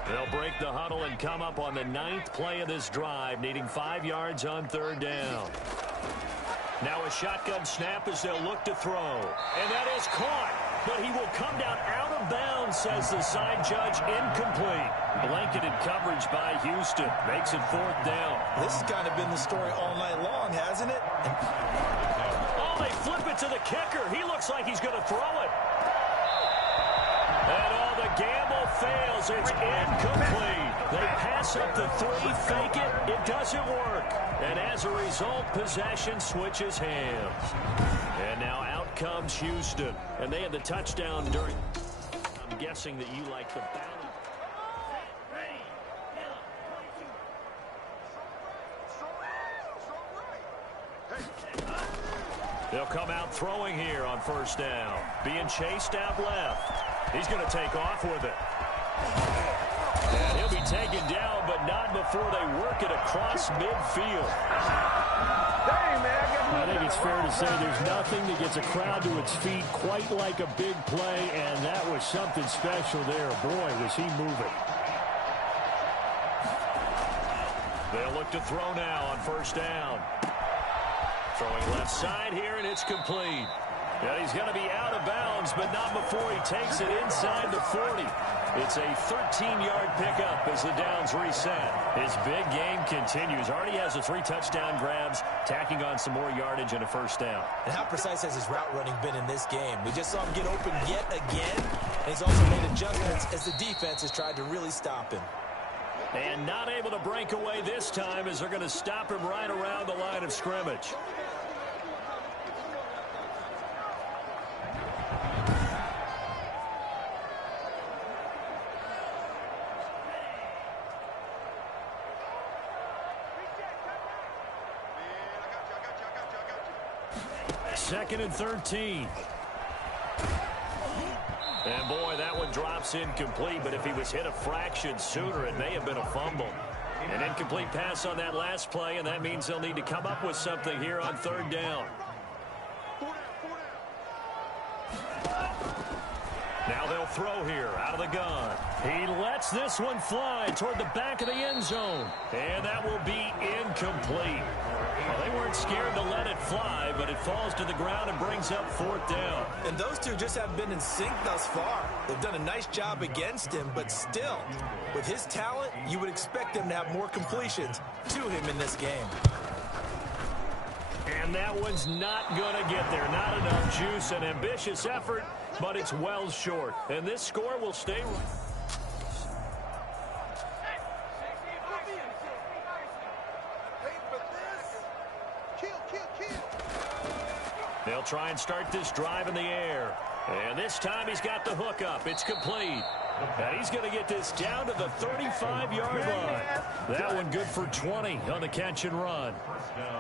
They'll break the huddle and come up on the 9th play of this drive, needing 5 yards on 3rd down. Now a shotgun snap as they'll look to throw. And that is caught. But he will come down out of bounds, says the side judge. Incomplete. Blanketed coverage by Houston. Makes it 4th down. This has kind of been the story all night long, hasn't it? Oh, they flip it to the kicker. He looks like he's going to throw it. And all the gamble fails. It's incomplete. They pass up the 3, fake it. It doesn't work. And as a result, possession switches hands. And now out comes Houston. And they had the touchdown during. I'm guessing that you like the bounty. They'll come out throwing here on first down. Being chased out left. He's going to take off with it. And he'll be taken down, but not before they work it across midfield. I think it's fair to say there's nothing that gets a crowd to its feet quite like a big play, and that was something special there. Boy, was he moving. They'll look to throw now on first down. Throwing left side here, and it's complete. Yeah, he's going to be out of bounds, but not before he takes it inside the 40. It's a 13-yard pickup as the downs reset. His big game continues. Already has the 3 touchdown grabs, tacking on some more yardage and a first down. And how precise has his route running been in this game? We just saw him get open yet again, and he's also made adjustments as the defense has tried to really stop him. And not able to break away this time as they're going to stop him right around the line of scrimmage. Second and 13. And boy, that one drops incomplete, but if he was hit a fraction sooner, it may have been a fumble. An incomplete pass on that last play, and that means they'll need to come up with something here on 3rd down. Now they'll throw here out of the gun. He lets this one fly toward the back of the end zone. And that will be incomplete. Well, they weren't scared to let it fly, but it falls to the ground and brings up 4th down. And those two just haven't been in sync thus far. They've done a nice job against him, but still, with his talent, you would expect them to have more completions to him in this game. And that one's not going to get there. Not enough juice. An ambitious effort, but it's well short. And this score will stay. They'll try and start this drive in the air. And this time he's got the hook up. It's complete. And he's going to get this down to the 35-yard line. That one good for 20 on the catch and run.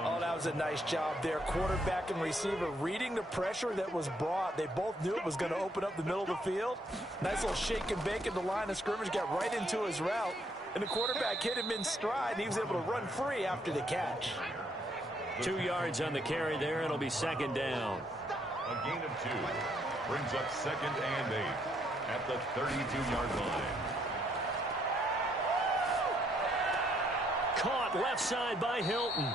Oh, that was a nice job there. Quarterback and receiver reading the pressure that was brought. They both knew it was going to open up the middle of the field. Nice little shake and bake at the line of scrimmage. Got right into his route. And the quarterback hit him in stride, and he was able to run free after the catch. 2 yards on the carry there. It'll be second down. A gain of 2 brings up second and 8 at the 32-yard line. Caught left side by Hilton.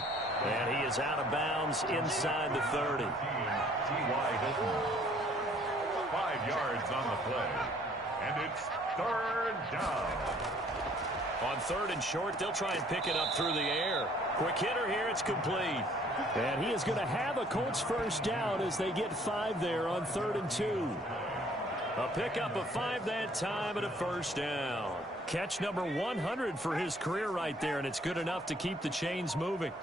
And he is out of bounds inside the 30. T.Y. Hilton. 5 yards on the play. And it's third down. On third and short, they'll try and pick it up through the air. Quick hitter here, it's complete. And he is going to have a Colts first down as they get 5 there on 3rd and 2. A pickup of 5 that time and a first down. Catch number 100 for his career right there, and it's good enough to keep the chains moving.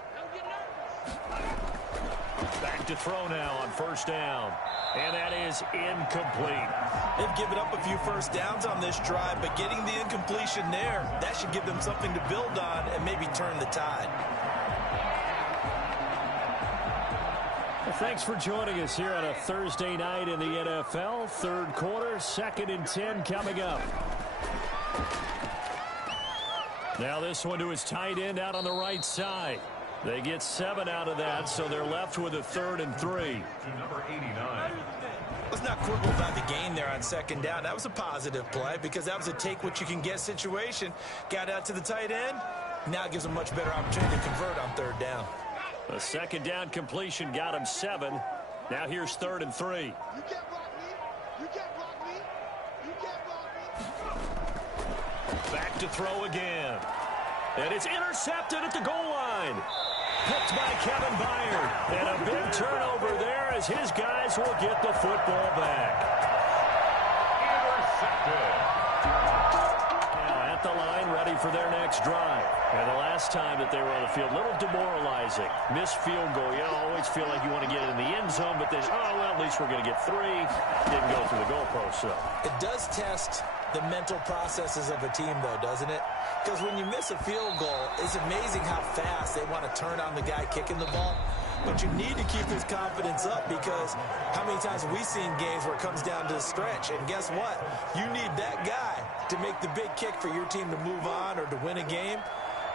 Back to throw now on first down. And that is incomplete. They've given up a few first downs on this drive, but getting the incompletion there, that should give them something to build on and maybe turn the tide. Well, thanks for joining us here on a Thursday night in the NFL. Third quarter, 2nd and 10 coming up. Now this one to his tight end out on the right side. They get 7 out of that, so they're left with a 3rd and 3. To number 89. Let's not quibble about the gain there on second down. That was a positive play because that was a take-what-you-can-get situation. Got out to the tight end. Now it gives them much better opportunity to convert on third down. A second down completion got him 7. Now here's 3rd and 3. You can't block me. You can't block me. You can't block me. Back to throw again. And it's intercepted at the goal line. Picked by Kevin Byard. And a big turnover there as his guys will get the football back. Intercepted. Now at the line, ready for their next drive. And the last time that they were on the field, a little demoralizing. Missed field goal. You always feel like you want to get in the end zone, but then, oh, well, at least we're going to get 3. Didn't go through the goalpost, though. It does test the mental processes of a team, though, doesn't it? Because when you miss a field goal, it's amazing how fast they want to turn on the guy kicking the ball. But you need to keep his confidence up because how many times have we seen games where it comes down to the stretch? And guess what? You need that guy to make the big kick for your team to move on or to win a game.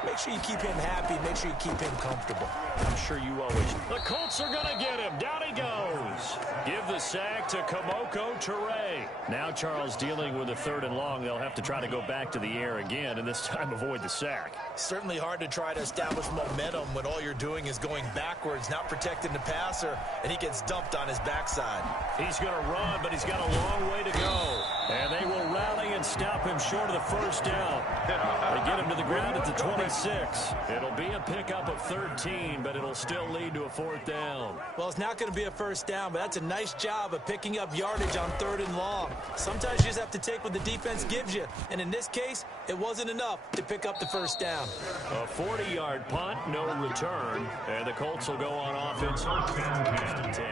Make sure you keep him happy. Make sure you keep him comfortable. I'm sure you always. The Colts are going to get him. Down he goes. Give the sack to Kamoko Toure. Now Charles dealing with a 3rd and long. They'll have to try to go back to the air again, and this time avoid the sack. Certainly hard to try to establish momentum when all you're doing is going backwards, not protecting the passer, and he gets dumped on his backside. He's going to run, but he's got a long way to go. And they will rally and stop him short of the first down. They get him to the ground at the 26. It'll be a pickup of 13, but it'll still lead to a 4th down. Well, it's not going to be a first down, but that's a nice job of picking up yardage on 3rd and long. Sometimes you just have to take what the defense gives you, and in this case, it wasn't enough to pick up the first down. A 40-yard punt, no return, and the Colts will go on offense. 10.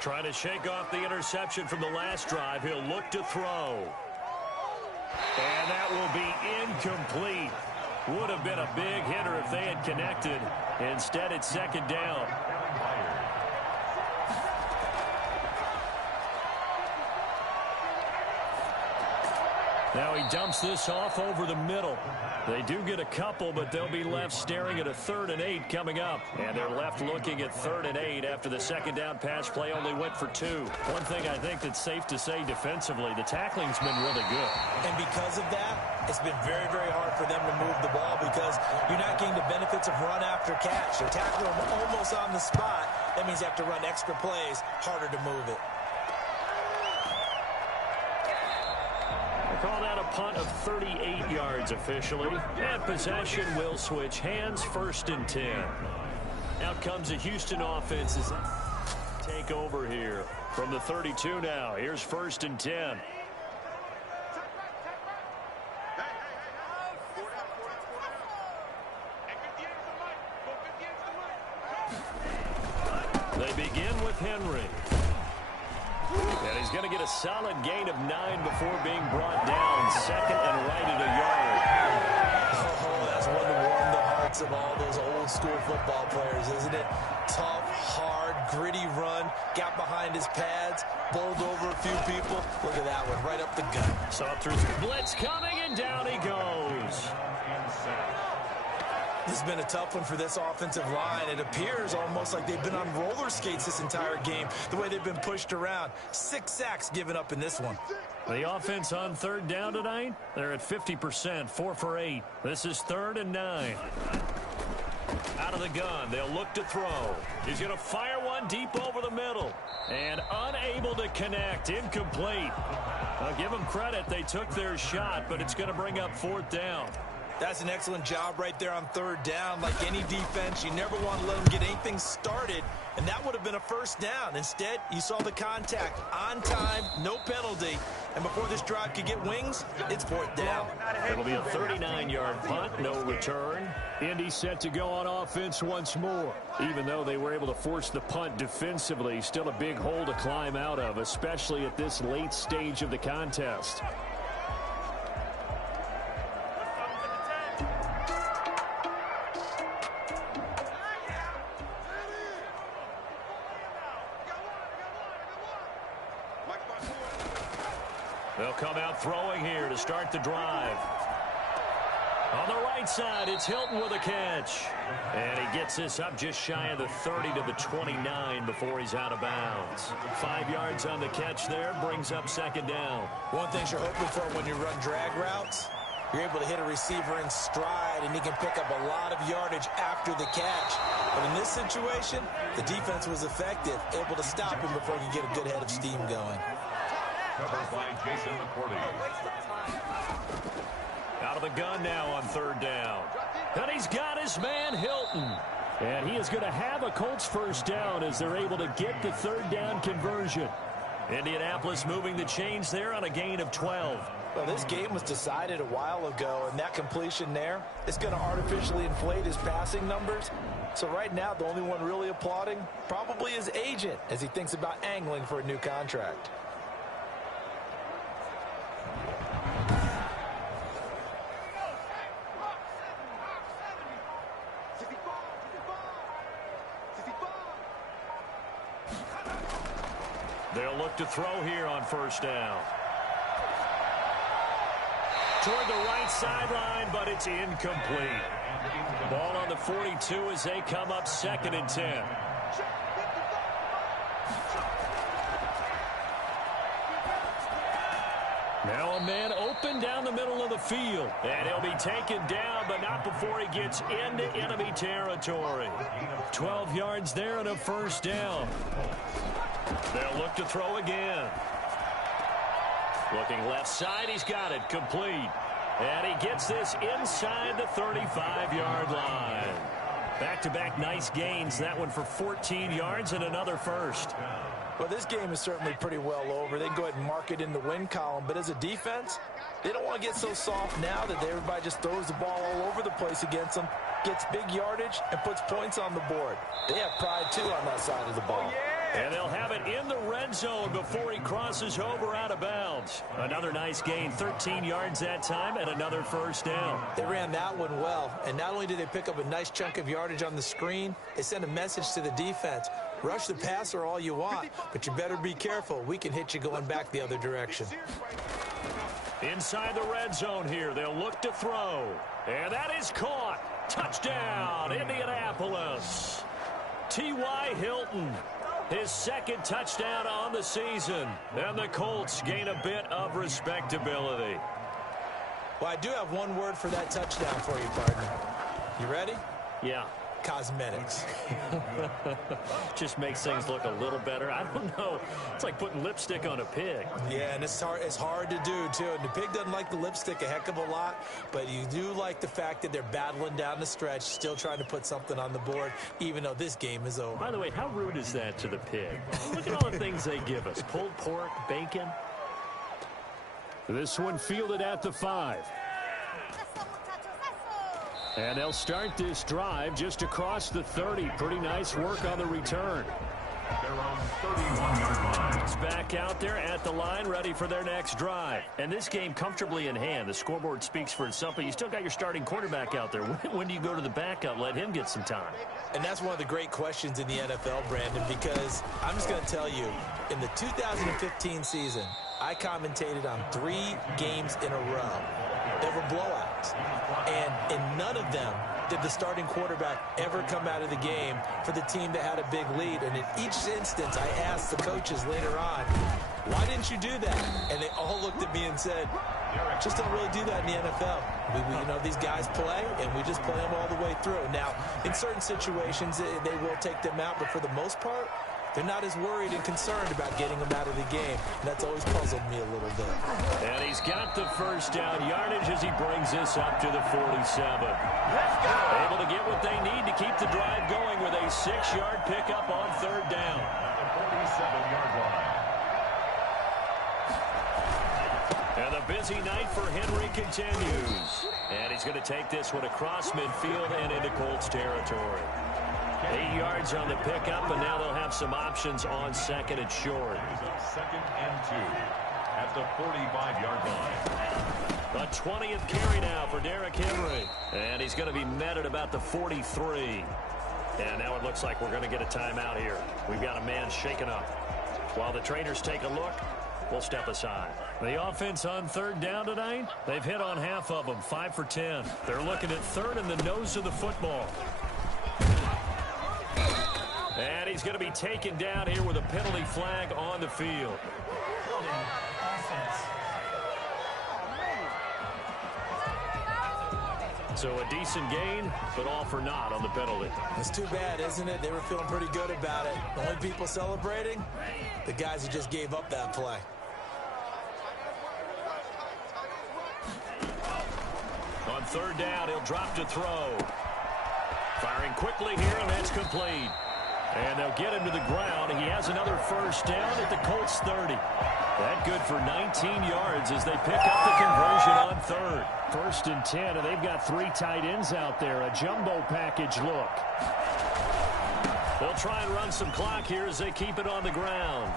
Trying to shake off the interception from the last drive. He'll look to throw. And that will be incomplete. Would have been a big hitter if they had connected. Instead, it's second down. Now he dumps this off over the middle. They do get a couple, but they'll be left staring at a 3rd and 8 coming up. And they're left looking at 3rd and 8 after the second down pass play only went for 2. One thing I think that's safe to say defensively, the tackling's been really good. And because of that, it's been very, very hard for them to move the ball because you're not getting the benefits of run after catch. They're tackling them almost on the spot. That means you have to run extra plays, harder to move it. Call that a punt of 38 yards officially. And possession will switch hands, 1st and 10. Out comes the Houston offense as they take over here. From the 32 now, here's 1st and 10. They begin with Henry. And he's going to get a solid gain of 9 before being brought down. Second and right at a yard. Oh, that's one to warm the hearts of all those old school football players, isn't it? Tough, hard, gritty run. Got behind his pads. Bowled over a few people. Look at that one, right up the gut. Saw through blitz coming, and down he goes. This has been a tough one for this offensive line. It appears almost like they've been on roller skates this entire game, the way they've been pushed around. 6 sacks given up in this one. The offense on third down tonight, they're at 50%, 4 for 8. This is 3rd and 9. Out of the gun, they'll look to throw. He's going to fire one deep over the middle. And unable to connect, incomplete. I'll give them credit, they took their shot, but it's going to bring up 4th down. That's an excellent job right there on 3rd down. Like any defense, you never want to let them get anything started, and that would have been a 1st down. Instead, you saw the contact on time, no penalty, and before this drive could get wings, it's 4th down. It'll be a 39-yard punt, no return. Indy set to go on offense once more. Even though they were able to force the punt defensively, still a big hole to climb out of, especially at this late stage of the contest. They'll come out throwing here to start the drive. On the right side, it's Hilton with a catch. And he gets this up just shy of the 30 to the 29 before he's out of bounds. 5 yards on the catch there, brings up 2nd down. One thing you're hoping for when you run drag routes, you're able to hit a receiver in stride, and he can pick up a lot of yardage after the catch. But in this situation, the defense was effective, able to stop him before he could get a good head of steam going. Covered by Jason McCourty. Out of the gun now on 3rd down. And he's got his man, Hilton. And he is going to have a Colts 1st down as they're able to get the 3rd down conversion. Indianapolis moving the chains there on a gain of 12. Well, this game was decided a while ago, and that completion there is going to artificially inflate his passing numbers. So right now, the only one really applauding probably his agent as he thinks about angling for a new contract. They'll look to throw here on 1st down. Toward the right sideline, but it's incomplete. Ball on the 42 as they come up 2nd and 10. Now a man open down the middle of the field. And he'll be taken down, but not before he gets into enemy territory. 12 yards there and a 1st down. They'll look to throw again. Looking left side, he's got it complete. And he gets this inside the 35-yard line. Back-to-back nice gains. That one for 14 yards and another 1st. Well, this game is certainly pretty well over. They can go ahead and mark it in the win column. But as a defense, they don't want to get so soft now that everybody just throws the ball all over the place against them, gets big yardage, and puts points on the board. They have pride, too, on that side of the ball. And they'll have it in the red zone before he crosses over out of bounds. Another nice gain, 13 yards that time, and another 1st down. They ran that one well, and not only did they pick up a nice chunk of yardage on the screen, they sent a message to the defense. Rush the passer all you want, but you better be careful. We can hit you going back the other direction. Inside the red zone here, they'll look to throw. And that is caught. Touchdown, Indianapolis. T.Y. Hilton. His 2nd touchdown on the season. And the Colts gain a bit of respectability. Well, I do have one word for that touchdown for you, partner. You ready? Yeah. Cosmetics. Just makes things look a little better. I don't know. It's like putting lipstick on a pig. Yeah, and it's hard to do, too. And the pig doesn't like the lipstick a heck of a lot, but you do like the fact that they're battling down the stretch, still trying to put something on the board, even though this game is over. By the way, how rude is that to the pig? Look at all the things they give us. Pulled pork, bacon. This one fielded at the 5. And they'll start this drive just across the 30. Pretty nice work on the return. their own 31-yard line. It's back out there at the line, ready for their next drive. And this game comfortably in hand. The scoreboard speaks for itself, but you still got your starting quarterback out there. When do you go to the backup? Let him get some time. And that's one of the great questions in the NFL, Brandon, because I'm just going to tell you, in the 2015 season, I commentated on 3 games in a row. They were blowouts. And in none of them did the starting quarterback ever come out of the game for the team that had a big lead. And in each instance, I asked the coaches later on, why didn't you do that? And they all looked at me and said, just don't really do that in the NFL. You know, these guys play, and we just play them all the way through. Now, in certain situations, they will take them out, but for the most part, they're not as worried and concerned about getting them out of the game. And that's always puzzled me a little bit. And he's got the first down yardage as he brings this up to the 47. Able to get what they need to keep the drive going with a 6-yard pickup on third down. The 47-yard line. And the busy night for Henry continues. And he's going to take this one across midfield and into Colts territory. 8 yards on the pickup, and now they'll have some options on second and short. Second and 2 at the 45-yard line. The 20th carry now for Derrick Henry. And he's going to be met at about the 43. And now it looks like we're going to get a timeout here. We've got a man shaken up. While the trainers take a look, we'll step aside. The offense on third down tonight, they've hit on half of them, 5 for 10. They're looking at third in the nose of the football. And he's going to be taken down here with a penalty flag on the field. So a decent gain, but all for naught on the penalty. It's too bad, isn't it? They were feeling pretty good about it. The only people celebrating, the guys who just gave up that play. On third down, he'll drop to throw. Firing quickly here, and that's complete. And they'll get him to the ground. He has another first down at the Colts 30. That good for 19 yards as they pick up the conversion on third. First and 10, and they've got 3 tight ends out there. A jumbo package look. They'll try and run some clock here as they keep it on the ground.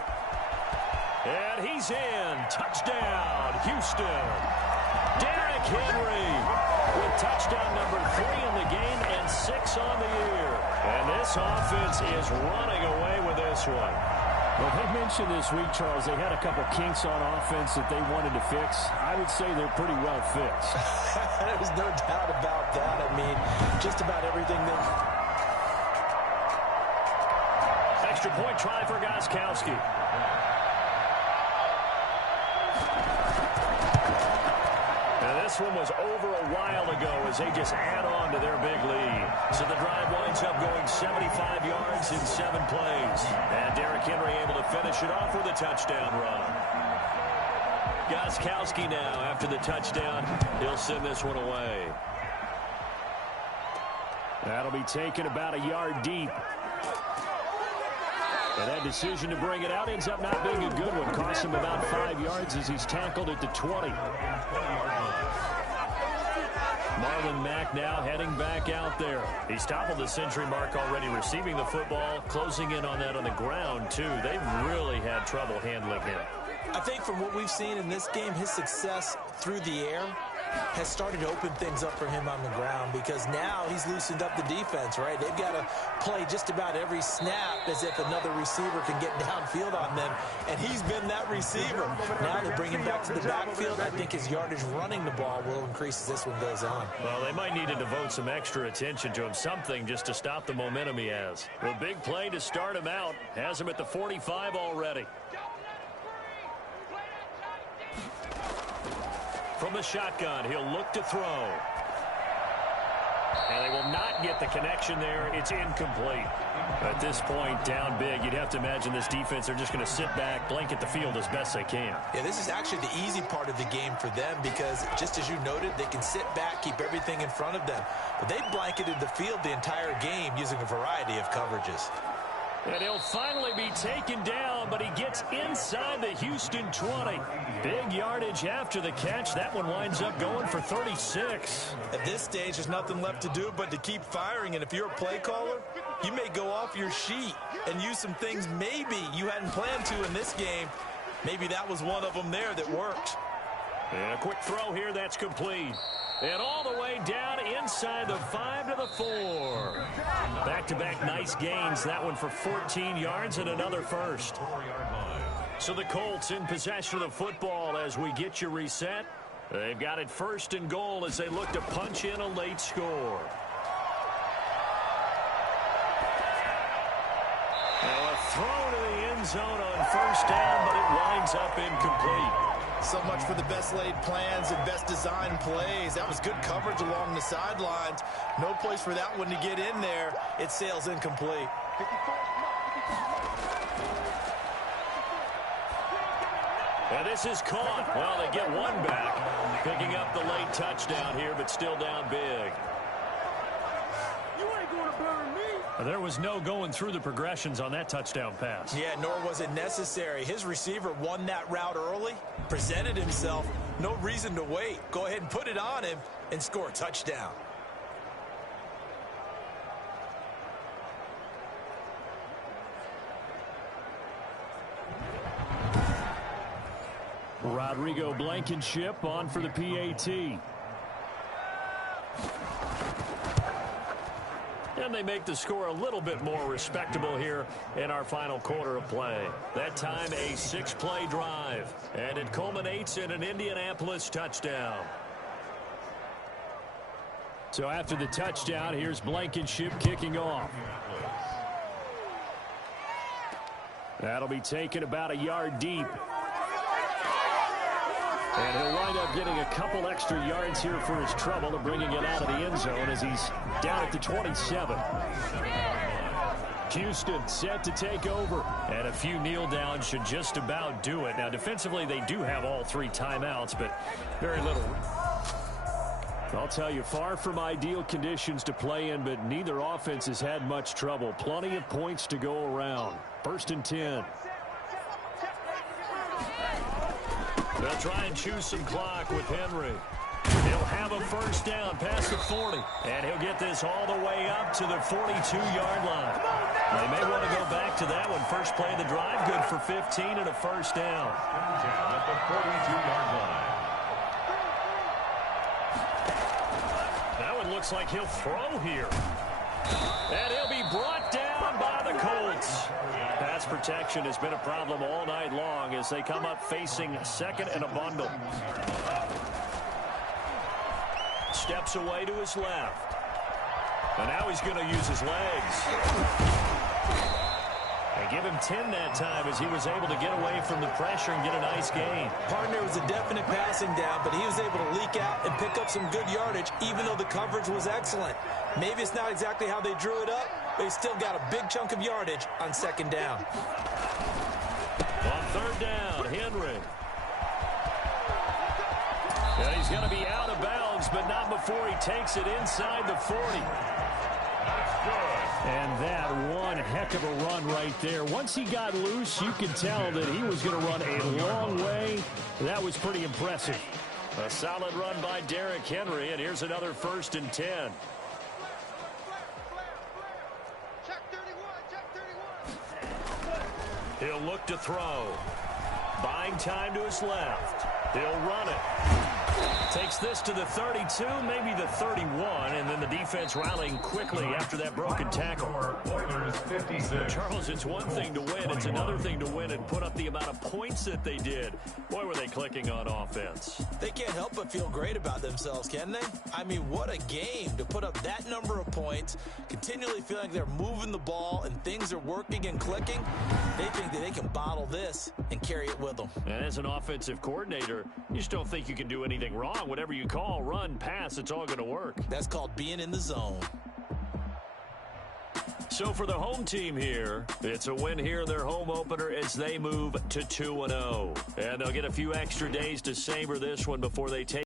And he's in. Touchdown, Houston. Derrick Henry with touchdown number 3 in the game and 6 on the year. And this offense is running away with this one. Well, they mentioned this week, Charles, they had a couple kinks on offense that they wanted to fix. I would say they're pretty well fixed. There's no doubt about that. I mean, just about everything that... Extra point try for Gostkowski. This one was over a while ago as they just add on to their big lead. So the drive winds up going 75 yards in 7 plays. And Derrick Henry able to finish it off with a touchdown run. Gostkowski now, after the touchdown, he'll send this one away. That'll be taken about a yard deep. And that decision to bring it out ends up not being a good one. Cost him about 5 yards as he's tackled at the 20. Marlon Mack now heading back out there. He's toppled the century mark already receiving the football, closing in on that on the ground, too. They've really had trouble handling him. I think from what we've seen in this game, his success through the air has started to open things up for him on the ground because now he's loosened up the defense, right? They've got to play just about every snap as if another receiver can get downfield on them, and he's been that receiver. Now they bring him back to the backfield. I think his yardage running the ball will increase as this one goes on. Well, they might need to devote some extra attention to him, something just to stop the momentum he has. A big play to start him out. Has him at the 45 already. From the shotgun, he'll look to throw. And they will not get the connection there. It's incomplete. At this point, down big, you'd have to imagine this defense, they're just going to sit back, blanket the field as best they can. Yeah, this is actually the easy part of the game for them because, just as you noted, they can sit back, keep everything in front of them. But they blanketed the field the entire game using a variety of coverages. And he'll finally be taken down, but he gets inside the Houston 20. Big yardage after the catch. That one winds up going for 36. At this stage, there's nothing left to do but to keep firing. And if you're a play caller, you may go off your sheet and use some things maybe you hadn't planned to in this game. Maybe that was one of them there that worked. And a quick throw here that's complete. And all the way down inside the 5 to the 4. Back-to-back nice gains. That one for 14 yards and another first. So the Colts in possession of the football as we get you reset. They've got it 1st and goal as they look to punch in a late score. Now a throw to the end zone on 1st down, but it winds up incomplete. So much for the best laid plans and best designed plays. That was good coverage along the sidelines. No place for that one to get in there. It sails incomplete. And this is caught. Well, they get one back. Picking up the late touchdown here, but still down big. You ain't going to burn me. There was no going through the progressions on that touchdown pass. Yeah, nor was it necessary. His receiver won that route early, presented himself. No reason to wait. Go ahead and put it on him and score a touchdown. Rodrigo Blankenship on for the PAT. And they make the score a little bit more respectable here in our final quarter of play. That time a 6-play drive. And it culminates in an Indianapolis touchdown. So after the touchdown, here's Blankenship kicking off. That'll be taken about a yard deep. And he'll wind up getting a couple extra yards here for his trouble to bringing it out of the end zone as he's down at the 27. Houston set to take over. And a few kneel downs should just about do it. Now, defensively, they do have all 3 timeouts, but very little. I'll tell you, far from ideal conditions to play in, but neither offense has had much trouble. Plenty of points to go around. 1st and 10. They'll try and choose some clock with Henry. He'll have a 1st down past the 40. And he'll get this all the way up to the 42-yard line. They may want to go back to that one. First play of the drive, good for 15 and a 1st down. At the 42-yard line. That one looks like he'll throw here. And he'll be brought down by the Colts. Pass protection has been a problem all night long as they come up facing 2nd and a bundle. Steps away to his left. And now he's going to use his legs. And give him 10 that time as he was able to get away from the pressure and get a nice gain. Partner was a definite passing down, but he was able to leak out and pick up some good yardage, even though the coverage was excellent. Maybe it's not exactly how they drew it up, but he still got a big chunk of yardage on 2nd down. On 3rd down, Henry. And he's going to be out of bounds, but not before he takes it inside the 40. And that one heck of a run right there. Once he got loose, you could tell that he was going to run a long way. That was pretty impressive. A solid run by Derrick Henry, and here's another 1st and 10. Check 31, check 31. He'll look to throw. Buying time to his left. He'll run it. Takes this to the 32, maybe the 31, and then the defense rallying quickly after that broken tackle. Charles, it's one thing to win. It's another thing to win and put up the amount of points that they did. Boy, were they clicking on offense. They can't help but feel great about themselves, can they? I mean, what a game to put up that number of points, continually feeling like they're moving the ball and things are working and clicking. They think that they can bottle this and carry it with them. And as an offensive coordinator, you just don't think you can do anything wrong. Whatever you call, run, pass, it's all going to work. That's called being in the zone. So for the home team here, it's a win here in their home opener as they move to 2-0. And they'll get a few extra days to savor this one before they take